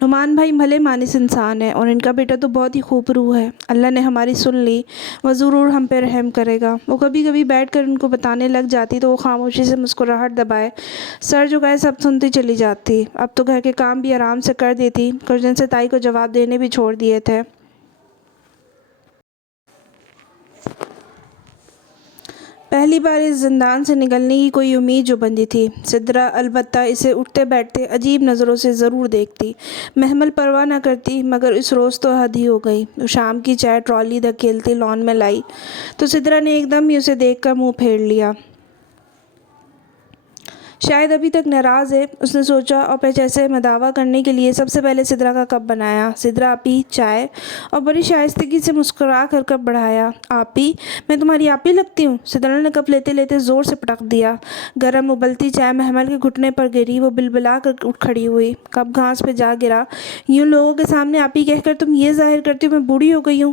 نعمان بھائی بھلے مانس انسان ہیں، اور ان کا بیٹا تو بہت ہی خوب روح ہے۔ اللہ نے ہماری سن لی، وہ ضرور ہم پہ رحم کرے گا۔ وہ کبھی کبھی بیٹھ کر ان کو بتانے لگ جاتی تو وہ خاموشی سے مسکراہٹ دبائے سر جھکائے سب سنتی چلی جاتی۔ اب تو گھر کے کام بھی آرام سے کر دیتی۔ کچھ دن سے تائی کو جواب دینے بھی چھوڑ دیے تھے۔ پہلی بار اس زندان سے نکلنے کی کوئی امید جو بندھی تھی۔ سدرا البتہ اسے اٹھتے بیٹھتے عجیب نظروں سے ضرور دیکھتی۔ محمل پرواہ نہ کرتی، مگر اس روز تو حد ہی ہو گئی۔ وہ شام کی چائے ٹرالی دھکیلتی لان میں لائی تو سدرا نے ایک دم ہی اسے دیکھ کر منہ پھیر لیا۔ شاید ابھی تک ناراض ہے، اس نے سوچا، اور پھر جیسے مداوا کرنے کے لیے سب سے پہلے سدرا کا کپ بنایا۔ سدرا آپی چائے، اور بڑی شائستگی سے مسکرا کر کپ بڑھایا۔ آپی؟ میں تمہاری آپی لگتی ہوں؟ سدرا نے کپ لیتے لیتے زور سے پٹک دیا۔ گرم ابلتی چائے محمل کے گھٹنے پر گری۔ وہ بلبلا کر اٹھ کھڑی ہوئی۔ کپ گھاس پہ جا گرا۔ یوں لوگوں کے سامنے آپی کہہ کر تم یہ ظاہر کرتی ہو میں بوڑھی ہو گئی ہوں؟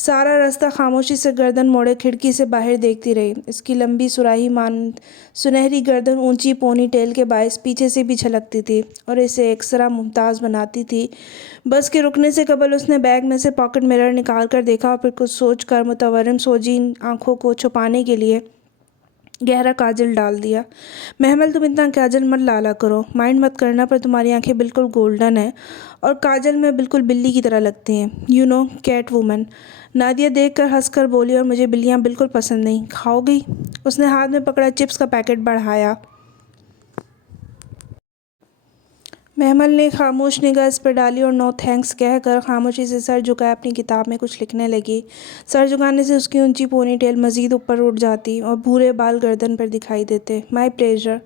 سارا راستہ خاموشی سے گردن موڑے کھڑکی سے باہر دیکھتی رہی۔ اس کی لمبی سراہی مانند سنہری گردن اونچی پونی ٹیل کے باعث پیچھے سے بھی چھلکتی تھی اور اسے ایکسرا ممتاز بناتی تھی۔ بس کے رکنے سے قبل اس نے بیگ میں سے پاکٹ مرر نکال کر دیکھا اور پھر کچھ سوچ کر متورم سوجی آنکھوں کو چھپانے کے لیے گہرا کاجل ڈال دیا۔ محمل تم اتنا کاجل مت لالا کرو، مائنڈ مت کرنا، پر تمہاری آنکھیں بالکل گولڈن ہیں اور کاجل میں بالکل بلی کی طرح لگتی ہیں، you know cat woman. Nadia دیکھ کر ہنس کر بولی، اور مجھے بلیاں بالکل پسند نہیں، کھاؤ گی؟ اس نے ہاتھ میں پکڑا چپس کا پیکٹ بڑھایا۔ محمل نے خاموش نگاہ اس پر ڈالی اور نو تھینکس کہہ کر خاموشی سے سر جھکائے اپنی کتاب میں کچھ لکھنے لگی۔ سر جھکانے سے اس کی اونچی پونی ٹیل مزید اوپر اٹھ جاتی اور بھورے بال گردن پر دکھائی دیتے۔ مائی پلیزر۔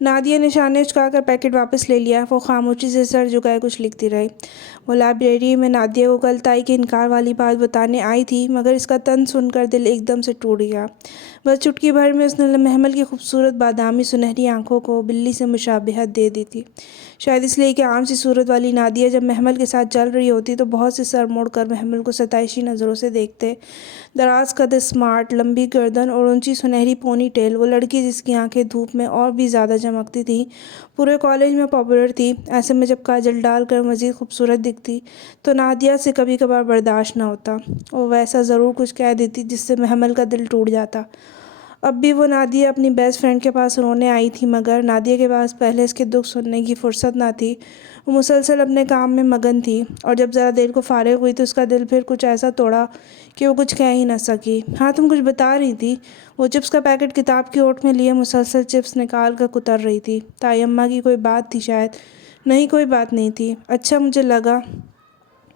نادیہ نے شانے اچکا کر پیکٹ واپس لے لیا۔ وہ خاموشی سے سر جھکائے کچھ لکھتی رہی۔ وہ لائبریری میں نادیہ کو کل تائی کے انکار والی بات بتانے آئی تھی، مگر اس کا طنز سن کر دل ایک دم سے ٹوٹ گیا۔ بس چٹکی بھر میں اس نے محمل کی خوبصورت بادامی سنہری آنکھوں کو بلی سے مشابہت دے دی تھی، شاید اس لیے کہ عام سی صورت والی نادیہ جب محمل کے ساتھ چل رہی ہوتی تو بہت سے سر موڑ کر محمل کو ستائشی نظروں سے دیکھتے۔ دراز قد، اسمارٹ لمبی گردن اور اونچی سنہری پونی ٹیل، وہ لڑکی جس کی آنکھیں دھوپ میں اور بھی زیادہ چمکتی تھیں، پورے کالج میں پاپولر تھی۔ ایسے میں جب کاجل ڈال کر مزید خوبصورت دکھتی تو نادیہ سے کبھی کبھار برداشت نہ ہوتا، وہ ویسا ضرور کچھ کہہ دیتی جس سے محمل کا دل ٹوٹ جاتا۔ اب بھی وہ نادیہ اپنی بیسٹ فرینڈ کے پاس رونے آئی تھی، مگر نادیہ کے پاس پہلے اس کے دکھ سننے کی فرصت نہ تھی۔ وہ مسلسل اپنے کام میں مگن تھی اور جب ذرا دیر کو فارغ ہوئی تو اس کا دل پھر کچھ ایسا توڑا کہ وہ کچھ کہہ ہی نہ سکی۔ ہاں تم کچھ بتا رہی تھی؟ وہ چپس کا پیکٹ کتاب کی اوٹ میں لیے مسلسل چپس نکال کر کتر رہی تھی۔ تائی اماں کی کوئی بات تھی شاید؟ نہیں کوئی بات نہیں تھی۔ اچھا مجھے لگا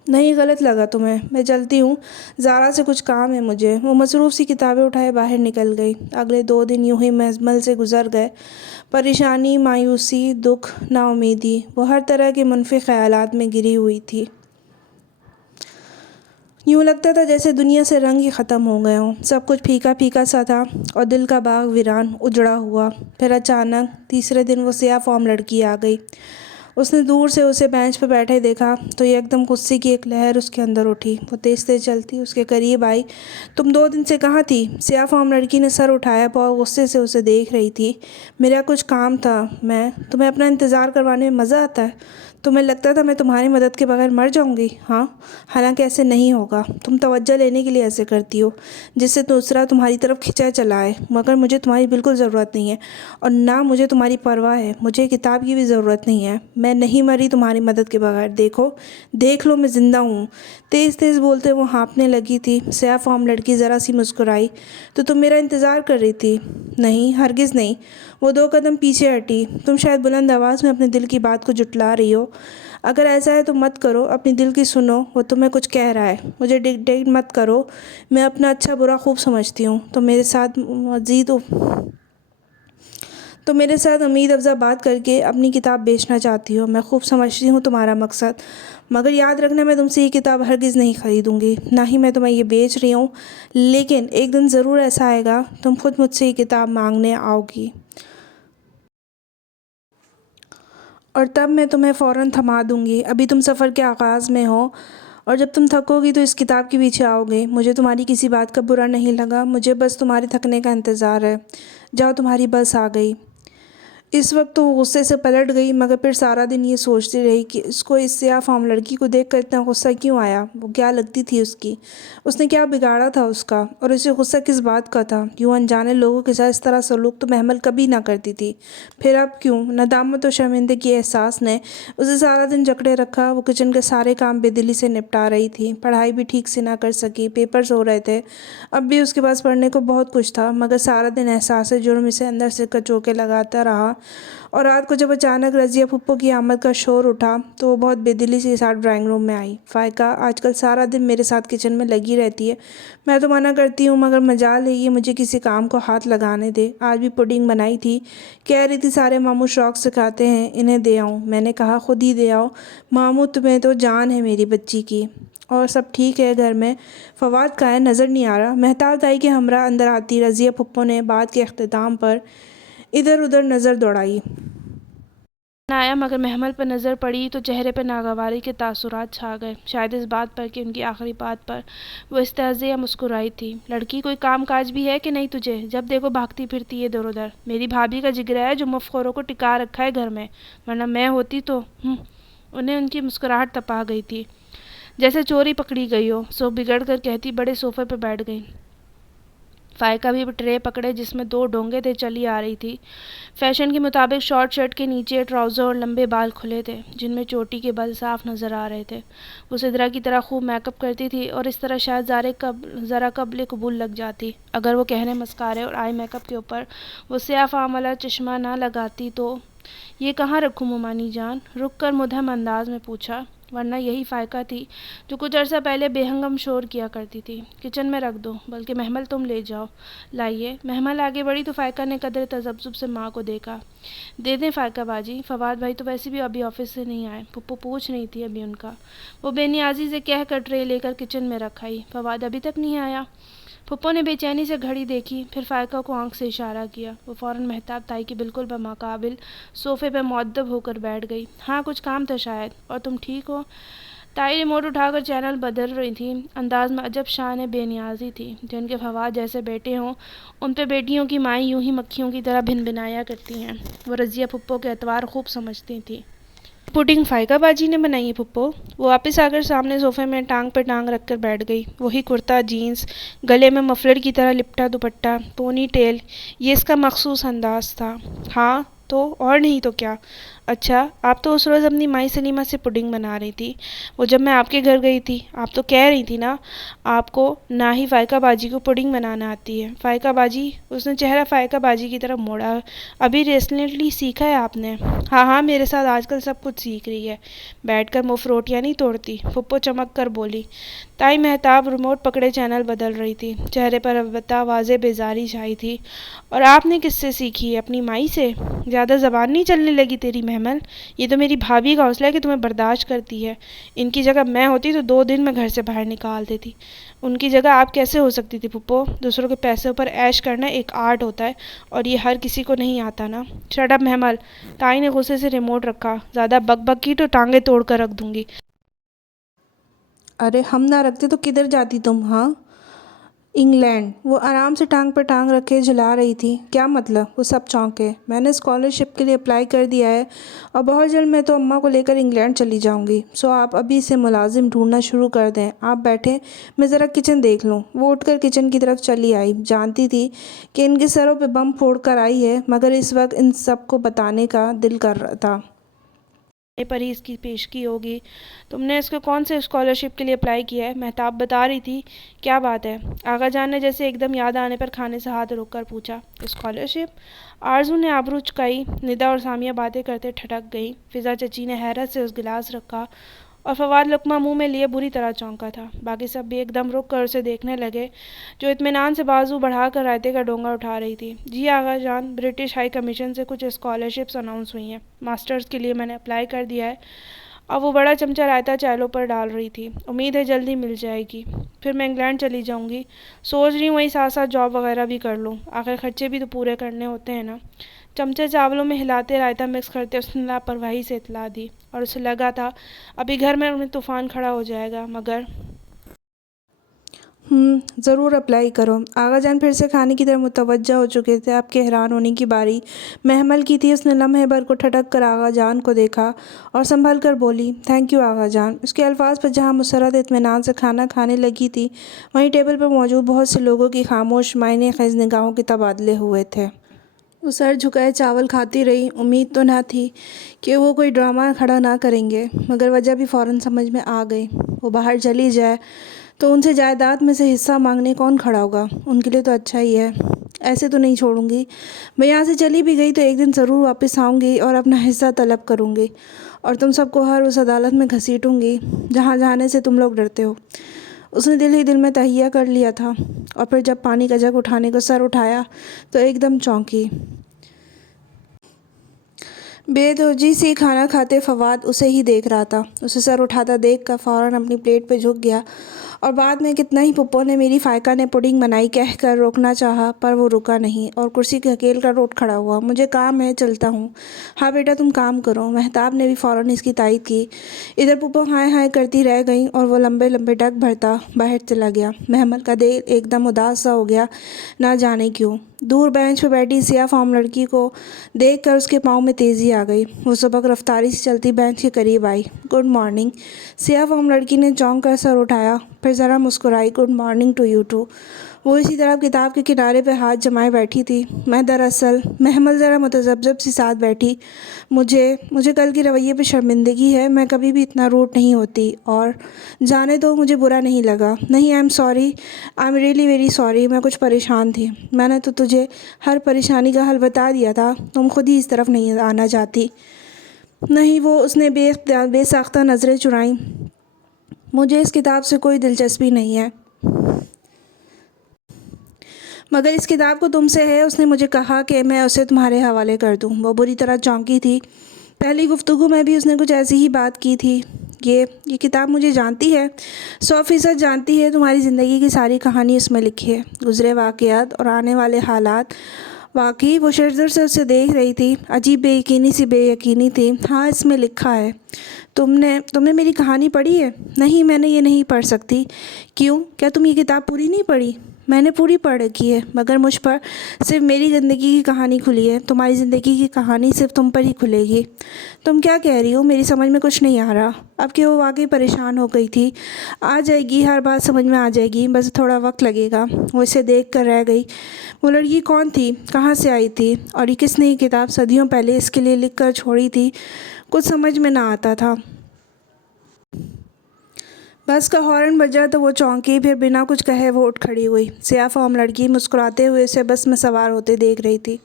نہیں غلط لگا تمہیں، میں چلتی ہوں، زارا سے کچھ کام ہے مجھے۔ وہ مصروف سی کتابیں اٹھائے باہر نکل گئی۔ اگلے 2 دن یوں ہی محمل سے گزر گئے۔ پریشانی، مایوسی، دکھ، نا امیدی، وہ ہر طرح کے منفی خیالات میں گھری ہوئی تھی۔ یوں لگتا تھا جیسے دنیا سے رنگ ہی ختم ہو گئے ہوں، سب کچھ پھیکا پھیکا سا تھا اور دل کا باغ ویران، اجڑا ہوا۔ پھر اچانک تیسرے دن وہ سیاہ فام لڑکی آ گئی۔ اس نے دور سے اسے بینچ پہ بیٹھے دیکھا تو یکدم غصے کی ایک لہر اس کے اندر اٹھی۔ وہ تیز تیز چلتی اس کے قریب آئی۔ تم 2 دن سے کہاں تھی؟ سیاہ فام لڑکی نے سر اٹھایا، بہت غصے سے اسے دیکھ رہی تھی۔ میرا کچھ کام تھا۔ تمہیں اپنا انتظار کروانے میں مزہ آتا ہے؟ تمہیں لگتا تھا میں تمہاری مدد کے بغیر مر جاؤں گی؟ ہاں، حالانکہ ایسے نہیں ہوگا۔ تم توجہ لینے کے لیے ایسے کرتی ہو جس سے دوسرا تمہاری طرف کھینچا چلا ہے، مگر مجھے تمہاری بالکل ضرورت نہیں ہے اور نہ مجھے تمہاری پرواہ ہے۔ مجھے کتاب کی بھی ضرورت نہیں ہے، میں نہیں مری تمہاری مدد کے بغیر۔ دیکھ لو میں زندہ ہوں۔ تیز تیز بولتے وہ ہانپنے لگی تھی۔ سیاہ فام لڑکی ذرا سی مسکرائی۔ تو تم میرا انتظار کر رہی تھی؟ نہیں ہرگز نہیں۔ وہ 2 قدم پیچھے ہٹی۔ تم شاید بلند آواز میں اپنے دل کی بات کو جھٹلا رہی ہو۔ اگر ایسا ہے تو مت کرو، اپنی دل کی سنو، وہ تمہیں کچھ کہہ رہا ہے۔ مجھے ڈکٹیٹ مت کرو، میں اپنا اچھا برا خوب سمجھتی ہوں۔ تو میرے ساتھ امید افزا بات کر کے اپنی کتاب بیچنا چاہتی ہو، میں خوب سمجھتی ہوں تمہارا مقصد، مگر یاد رکھنا میں تم سے یہ کتاب ہرگز نہیں خریدوں گی، نہ ہی میں تمہیں یہ بیچ رہی ہوں، لیکن ایک دن ضرور ایسا آئے گا تم خود مجھ سے یہ کتاب مانگنے آؤ گی اور تب میں تمہیں فوراً تھما دوں گی۔ ابھی تم سفر کے آغاز میں ہو اور جب تم تھکو گی تو اس کتاب کے پیچھے آؤ گے۔ مجھے تمہاری کسی بات کا برا نہیں لگا، مجھے بس تمہارے تھکنے کا انتظار ہے۔ جاؤ تمہاری بس آ گئی۔ اس وقت تو وہ غصے سے پلٹ گئی، مگر پھر سارا دن یہ سوچتی رہی کہ اس کو اس سیاہ فام لڑکی کو دیکھ کر اتنا غصہ کیوں آیا، وہ کیا لگتی تھی اس کی، اس نے کیا بگاڑا تھا اس کا، اور اسے غصہ کس بات کا تھا۔ یوں انجانے لوگوں کے ساتھ اس طرح سلوک تو محمل کبھی نہ کرتی تھی، پھر اب کیوں؟ ندامت و شرمندگی کے احساس نے اسے سارا دن جکڑے رکھا۔ وہ کچن کے سارے کام بے دلی سے نپٹا رہی تھی، پڑھائی بھی ٹھیک سے نہ کر سکی، پیپرز ہو رہے تھے، اب بھی اس کے پاس پڑھنے کو بہت کچھ تھا، مگر سارا دن احساس جرم اسے اندر سے کچوکے لگاتا رہا۔ اور رات کو جب اچانک رضیہ پھپھو کی آمد کا شور اٹھا تو وہ بہت بے دلی کے ساتھ ڈرائنگ روم میں آئی۔ فائقہ آج کل سارا دن میرے ساتھ کچن میں لگی رہتی ہے، میں تو منع کرتی ہوں مگر مجال ہے یہ مجھے کسی کام کو ہاتھ لگانے دے۔ آج بھی پڈنگ بنائی تھی، کہہ رہی تھی سارے ماموں شوق سے کھاتے ہیں، انہیں دے آؤں۔ میں نے کہا خود ہی دے آؤ ماموں، تمہیں تو جان ہے میری بچی کی۔ اور سب ٹھیک ہے گھر میں؟ فواد کہاں ہے، نظر نہیں آ رہا۔ مہتاب تائی کے ہمراہ اندر آتی رضیہ پھپھو نے بات کے اختتام پر ادھر ادھر نظر دوڑائی۔ آیا مگر محمل پر نظر پڑی تو چہرے پر ناگواری کے تاثرات چھا گئے، شاید اس بات پر کہ ان کی آخری بات پر وہ استہزاء یا مسکرائی تھی۔ لڑکی کوئی کام کاج بھی ہے کہ نہیں تجھے؟ جب دیکھو بھاگتی پھرتی ہے ادھر ادھر۔ میری بھابھی کا جگرا ہے جو مفخوروں کو ٹکا رکھا ہے گھر میں، ورنہ میں ہوتی تو انہیں ان کی مسکراہٹ تپا گئی تھی، جیسے چوری پکڑی گئی ہو، سو بگڑ کر کہتی بڑے صوفے پہ بیٹھ گئی۔ فائقہ بھی ٹرے پکڑے جس میں 2 ڈونگے تھے چلی آ رہی تھی۔ فیشن کے مطابق شارٹ شرٹ کے نیچے ٹراؤزر اور لمبے بال کھلے تھے جن میں چوٹی کے بل صاف نظر آ رہے تھے۔ وہ سدرا کی طرح خوب میک اپ کرتی تھی اور اس طرح شاید ذرا قبل قبول لگ جاتی اگر وہ گہنے مسکارے اور آئی میک اپ کے اوپر وہ سیاہ فام والا چشمہ نہ لگاتی تو۔ یہ کہاں رکھوں مومانی جان؟ رک کر مدہم انداز میں پوچھا، ورنہ یہی فائقہ تھی جو کچھ عرصہ پہلے بے ہنگم شور کیا کرتی تھی۔ کچن میں رکھ دو، بلکہ محمل تم لے جاؤ۔ لائیے۔ محمل آگے بڑھی تو فائقہ نے قدر تذبذب سے ماں کو دیکھا۔ دے دیں فائقہ باجی، فواد بھائی تو ویسے بھی ابھی آفس سے نہیں آئے، پھپھو پوچھ رہی تھی ابھی ان کا۔ وہ بے نیازی سے کہہ کر ٹرے لے کر کچن میں رکھ آئی۔ فواد ابھی تک نہیں آیا؟ پھپھو نے بے چینی سے گھڑی دیکھی، پھر فائقہ کو آنکھ سے اشارہ کیا۔ وہ فوراً مہتاب تائی کے بالکل بمقابل صوفے پہ مؤدب ہو کر بیٹھ گئی۔ ہاں کچھ کام تھا شاید، اور تم ٹھیک ہو؟ تائی ریموٹ اٹھا کر چینل بدل رہی تھی، انداز میں عجب شان بے نیازی تھی۔ جن کے فواد جیسے بیٹے ہوں ان پہ بیٹیوں کی مائیں یوں ہی مکھیوں کی طرح بھن بھنایا کرتی ہیں۔ وہ رضیہ پھپھو کے اطوار خوب سمجھتی تھی۔ پوڈنگ فائقہ باجی نے بنائی ہے پھپھو؟ وہ واپس آ کر سامنے صوفے میں ٹانگ پہ ٹانگ رکھ کر بیٹھ گئی۔ وہی کرتا جینس، گلے میں مفلر کی طرح لپٹا دوپٹہ، پونی ٹیل، یہ اس کا مخصوص انداز تھا۔ ہاں تو اور نہیں تو کیا۔ اچھا آپ تو اس روز اپنی مائی سلیمہ سے پڈنگ بنا رہی تھی، وہ جب میں آپ کے گھر گئی تھی۔ آپ تو کہہ رہی تھی نا آپ کو نہ ہی فائقہ باجی کو پڈنگ بنانا آتی ہے۔ فائقہ باجی؟ اس نے چہرہ فائقہ باجی کی طرف موڑا۔ ابھی ریسنٹلی سیکھا ہے آپ نے؟ ہاں ہاں میرے ساتھ آج کل سب کچھ سیکھ رہی ہے، بیٹھ کر مفت روٹیاں نہیں توڑتی، پھپھو چمک کر بولی۔ تائی مہتاب ریموٹ پکڑے چینل بدل رہی تھی، چہرے پر البتہ واضح بیزاری چھائی تھی۔ اور آپ نے کس سے سیکھی ہے؟ اپنی مائی سے؟ زیادہ زبان نہیں چلنے لگی تیری محمل؟ یہ تو میری بھابھی کا حوصلہ ہے کہ تمہیں برداشت کرتی ہے، ان کی جگہ میں ہوتی تو 2 دن میں گھر سے باہر نکال دیتی۔ ان کی جگہ آپ کیسے ہو سکتی تھی پھپھو؟ دوسروں کے پیسوں پر عیش کرنا ایک آرٹ ہوتا ہے اور یہ ہر کسی کو نہیں آتا نا۔ شٹ اپ محمل! تائی نے غصے سے ریموٹ رکھا۔ زیادہ بک بک کی تو ٹانگیں توڑ کر رکھ دوں گی۔ ارے ہم نہ رکھتے تو کدھر جاتی تم؟ ہاں انگلینڈ؟ وہ آرام سے ٹانگ پہ ٹانگ رکھے جھلا رہی تھی۔ کیا مطلب؟ وہ سب چونکے۔ میں نے اسکالرشپ کے لیے اپلائی کر دیا ہے اور بہت جلد میں تو اماں کو لے کر انگلینڈ چلی جاؤں گی، سو آپ ابھی سے ملازم ڈھونڈنا شروع کر دیں۔ آپ بیٹھیں، میں ذرا کچن دیکھ لوں۔ وہ اٹھ کر کچن کی طرف چلی آئی، جانتی تھی کہ ان کے سروں پہ بم پھوڑ کر آئی ہے، مگر اس وقت ان سب کو بتانے کا دل کر رہا تھا۔ پر ہی اس کی پیشگی ہوگی۔ تم نے اس کو کون سے اسکالرشپ کے لیے اپلائی کیا ہے؟ مہتاب بتا رہی تھی۔ کیا بات ہے؟ آغا جان نے جیسے ایک دم یاد آنے پر کھانے سے ہاتھ روک کر پوچھا۔ اسکالرشپ؟ آرزو نے آبرو چکائی۔ ندا اور سامیہ باتیں کرتے ٹھٹک گئیں۔ فضا چچی نے حیرت سے اس گلاس رکھا اور فواد لقمہ منہ میں لیے بری طرح چونکا تھا۔ باقی سب بھی ایک دم رک کر اسے دیکھنے لگے جو اطمینان سے بازو بڑھا کر رائتے کا ڈونگا اٹھا رہی تھی۔ جی آغا جان، برٹش ہائی کمیشن سے کچھ اسکالرشپس اناؤنس ہوئی ہیں، ماسٹرز کے لیے میں نے اپلائی کر دیا ہے۔ اب وہ بڑا چمچہ رائتا چیلوں پر ڈال رہی تھی۔ امید ہے جلدی مل جائے گی، پھر میں انگلینڈ چلی جاؤں گی۔ سوچ رہی ہوں وہیں ساتھ ساتھ جاب وغیرہ بھی کر لوں، آخر خرچے بھی تو پورے کرنے ہوتے ہیں نا۔ چمچہ چاولوں میں ہلاتے رائتا مکس کرتے اس نے لاپرواہی سے اطلاع دی، اور اسے لگا تھا ابھی گھر میں طوفان کھڑا ہو جائے گا، مگر ضرور اپلائی کرو۔ آغا جان پھر سے کھانے کی طرف متوجہ ہو چکے تھے۔ آپ کے حیران ہونے کی باری محمل کی تھی۔ اس نے لمحے بھر کو ٹھٹک کر آغا جان کو دیکھا اور سنبھل کر بولی، تھینک یو آغا جان۔ اس کے الفاظ پر جہاں مسرت اطمینان سے کھانا کھانے لگی تھی، وہیں ٹیبل پر موجود بہت سے لوگوں کی خاموش معنی خیز نگاہوں کے تبادلے ہوئے تھے۔ وہ سر جھکائے چاول کھاتی رہی۔ امید تو نہ تھی کہ وہ کوئی ڈرامہ کھڑا نہ کریں گے، مگر وجہ بھی فوراً سمجھ میں آ گئی۔ وہ باہر چلی جائے تو ان سے جائیداد میں سے حصہ مانگنے کون کھڑا ہوگا؟ ان کے لیے تو اچھا ہی ہے، ایسے تو نہیں چھوڑوں گی۔ میں یہاں سے چلی بھی گئی تو ایک دن ضرور واپس آؤں گی اور اپنا حصہ طلب کروں گی، اور تم سب کو ہر اس عدالت میں گھسیٹوں گی جہاں جانے سے تم لوگ ڈرتے ہو۔ اس نے دل ہی دل میں تہیہ کر لیا تھا، اور پھر جب پانی کا جگ اٹھانے کو سر اٹھایا تو ایک دم چونکی۔ بے توجہی سے کھانا کھاتے فواد اسے ہی دیکھ رہا تھا۔ اسے سر اٹھاتا دیکھ کر فوراً اپنی پلیٹ پہ جھک گیا اور بعد میں کتنا ہی پپو نے میری فائقہ نے پڈنگ بنائی کہہ کر روکنا چاہا، پر وہ رکا نہیں اور کرسی دھکیل کر اٹھ کھڑا ہوا۔ مجھے کام ہے، چلتا ہوں۔ ہاں بیٹا تم کام کرو۔ مہتاب نے بھی فوراً اس کی تائید کی۔ ادھر پپو ہائے ہائے کرتی رہ گئیں اور وہ لمبے لمبے ڈگ بھرتا باہر چلا گیا۔ محمل کا دل ایک دم اداس سا ہو گیا، نہ جانے کیوں۔ دور بینچ پہ بیٹھی سیاہ فام لڑکی کو دیکھ کر اس کے پاؤں میں تیزی آ گئی۔ وہ سبک رفتاری سے چلتی بینچ کے قریب آئی۔ Good morning. سیاہ فام لڑکی نے چونک کر سر اٹھایا، پھر ذرا مسکرائی۔ Good morning to you too. وہ اسی طرح کتاب کے کنارے پہ ہاتھ جمائے بیٹھی تھی۔ میں دراصل، محمل ذرا متذبذب سی ساتھ بیٹھی، مجھے کل کے رویے پہ شرمندگی ہے۔ میں کبھی بھی اتنا روڈ نہیں ہوتی، اور جانے دو، مجھے برا نہیں لگا۔ نہیں، I am really very sorry. میں کچھ پریشان تھی۔ میں نے تو تجھے ہر پریشانی کا حل بتا دیا تھا، تم خود ہی اس طرف نہیں آنا چاہتی۔ نہیں، اس نے بے ساختہ نظریں چرائیں۔ مجھے اس کتاب سے کوئی دلچسپی نہیں ہے، مگر اس کتاب کو تم سے ہے۔ اس نے مجھے کہا کہ میں اسے تمہارے حوالے کر دوں۔ وہ بری طرح چونکی تھی۔ پہلی گفتگو میں بھی اس نے کچھ ایسی ہی بات کی تھی۔ یہ کتاب مجھے جانتی ہے، 100% جانتی ہے۔ تمہاری زندگی کی ساری کہانی اس میں لکھی ہے، گزرے واقعات اور آنے والے حالات۔ واقعی وہ شرزر سے اسے دیکھ رہی تھی، عجیب بے یقینی سی بے یقینی تھی۔ ہاں، اس میں لکھا ہے۔ تم نے میری کہانی پڑھی ہے؟ نہیں، میں نے یہ نہیں پڑھ سکتی۔ کیوں؟ کیا تم یہ کتاب پوری نہیں پڑھی؟ میں نے پوری پڑھ رکھی ہے، مگر مجھ پر صرف میری زندگی کی کہانی کھلی ہے۔ تمہاری زندگی کی کہانی صرف تم پر ہی کھلے گی۔ تم کیا کہہ رہی ہو؟ میری سمجھ میں کچھ نہیں آ رہا۔ اب کہ وہ واقعی پریشان ہو گئی تھی۔ آ جائے گی، ہر بات سمجھ میں آ جائے گی، بس تھوڑا وقت لگے گا۔ وہ اسے دیکھ کر رہ گئی۔ وہ لڑکی کون تھی؟ کہاں سے آئی تھی؟ اور یہ کس نے یہ کتاب صدیوں پہلے اس کے لیے لکھ کر چھوڑی تھی؟ کچھ سمجھ میں نہ آتا تھا۔ بس کا ہارن بجا تو وہ چونکی، پھر بنا کچھ کہے وہ اٹھ کھڑی ہوئی۔ سیاہ فام لڑکی مسکراتے ہوئے اسے بس میں سوار ہوتے دیکھ رہی تھی۔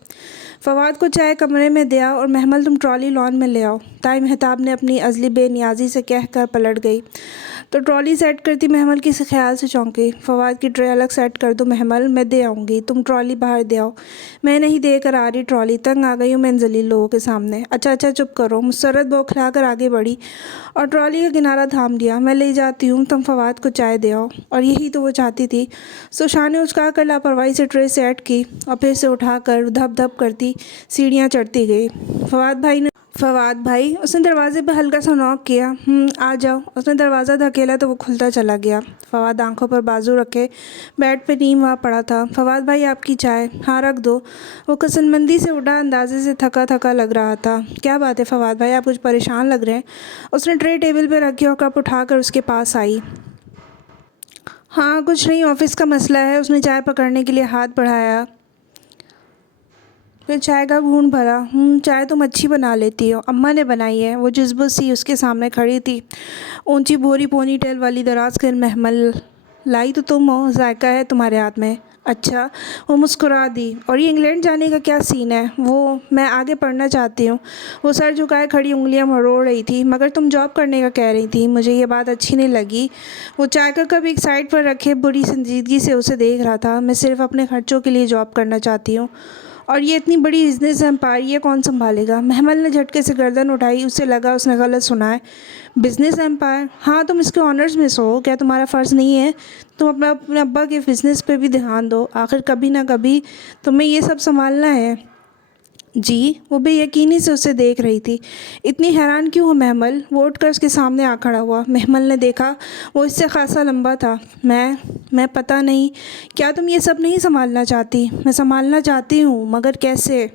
فواد کو چائے کمرے میں دیا اور محمل تم ٹرالی لان میں لے آؤ، تائی مہتاب نے اپنی ازلی بے نیازی سے کہہ کر پلٹ گئی تو ٹرالی سیٹ کرتی محمل کسی خیال سے چونکی۔ فواد کی ٹرے الگ سیٹ کر دو محمل، میں دے آؤں گی، تم ٹرالی باہر دے آؤ۔ میں نہیں دے کر آ رہی ٹرالی، تنگ آ گئی ہوں میں ان ذلیل لوگوں کے سامنے۔ اچھا چپ کرو۔ مسرت بوکھلا کر آگے بڑھی اور ٹرالی کا کنارہ تھام لیا۔ میں لے جاتی ہوں، تم فواد کو چائے دے آؤ۔ اور یہی تو وہ چاہتی تھی۔ سوشان نے اچکا کر لاپرواہی سے ٹرے سیٹ کی اور پھر سے اٹھا کر دھپ دھپ کرتی سیڑھیاں چڑھتی گئی۔ فواد بھائی، اس نے دروازے پہ ہلکا سا نوک کیا۔ آ جاؤ۔ اس نے دروازہ دھکیلا تو وہ کھلتا چلا گیا۔ فواد آنکھوں پر بازو رکھے بیڈ پہ نیم ہوا پڑا تھا۔ فواد بھائی، آپ کی چائے۔ ہاں، رکھ دو۔ وہ کسن سے اٹھا، اندازے سے تھکا تھکا لگ رہا تھا۔ کیا بات ہے فواد بھائی، آپ کچھ پریشان لگ رہے ہیں۔ اس نے ٹرے ٹیبل پہ رکھی اور کپ اٹھا کر اس کے پاس آئی۔ ہاں، کچھ نہیں، آفس کا مسئلہ ہے۔ اس نے چائے پکڑنے کے لیے ہاتھ بڑھایا، پھر چائے کا گھونٹ بھرا۔ چائے تم اچھی بنا لیتی ہو، اماں نے بنائی ہے۔ وہ جذبت سی اس کے سامنے کھڑی تھی، اونچی بھوری پونی ٹیل والی دراز کر محمل۔ لائی تو تم ہو، ذائقہ ہے تمہارے ہاتھ میں۔ اچھا، وہ مسکرا دی۔ اور یہ انگلینڈ جانے کا کیا سین ہے؟ میں آگے پڑھنا چاہتی ہوں۔ وہ سر جھکائے کھڑی انگلیاں مروڑ رہی تھی۔ مگر تم جاب کرنے کا کہہ رہی تھی، مجھے یہ بات اچھی نہیں لگی۔ وہ چائے کا کپ ایک سائڈ پر رکھے بڑی سنجیدگی سے اسے دیکھ رہا تھا۔ میں صرف اپنے خرچوں کے لیے جاب کرنا چاہتی ہوں، اور یہ اتنی بڑی بزنس امپائر یہ کون سنبھالے گا؟ محمل نے جھٹکے سے گردن اٹھائی، اسے لگا اس نے غلط سنا ہے۔ Business empire? ہاں، تم اس کے آنرز میں ہو، کیا تمہارا فرض نہیں ہے تم اپنے ابا کے بزنس پہ بھی دھیان دو؟ آخر کبھی نہ کبھی تمہیں یہ سب سنبھالنا ہے۔ جی؟ وہ بے یقینی سے اسے دیکھ رہی تھی۔ اتنی حیران کیوں ہو محمل؟ وہ اٹھ کر اس کے سامنے آ کھڑا ہوا۔ محمل نے دیکھا وہ اس سے خاصا لمبا تھا۔ میں پتہ نہیں، کیا تم یہ سب نہیں سنبھالنا چاہتی؟ میں سنبھالنا چاہتی ہوں، مگر کیسے؟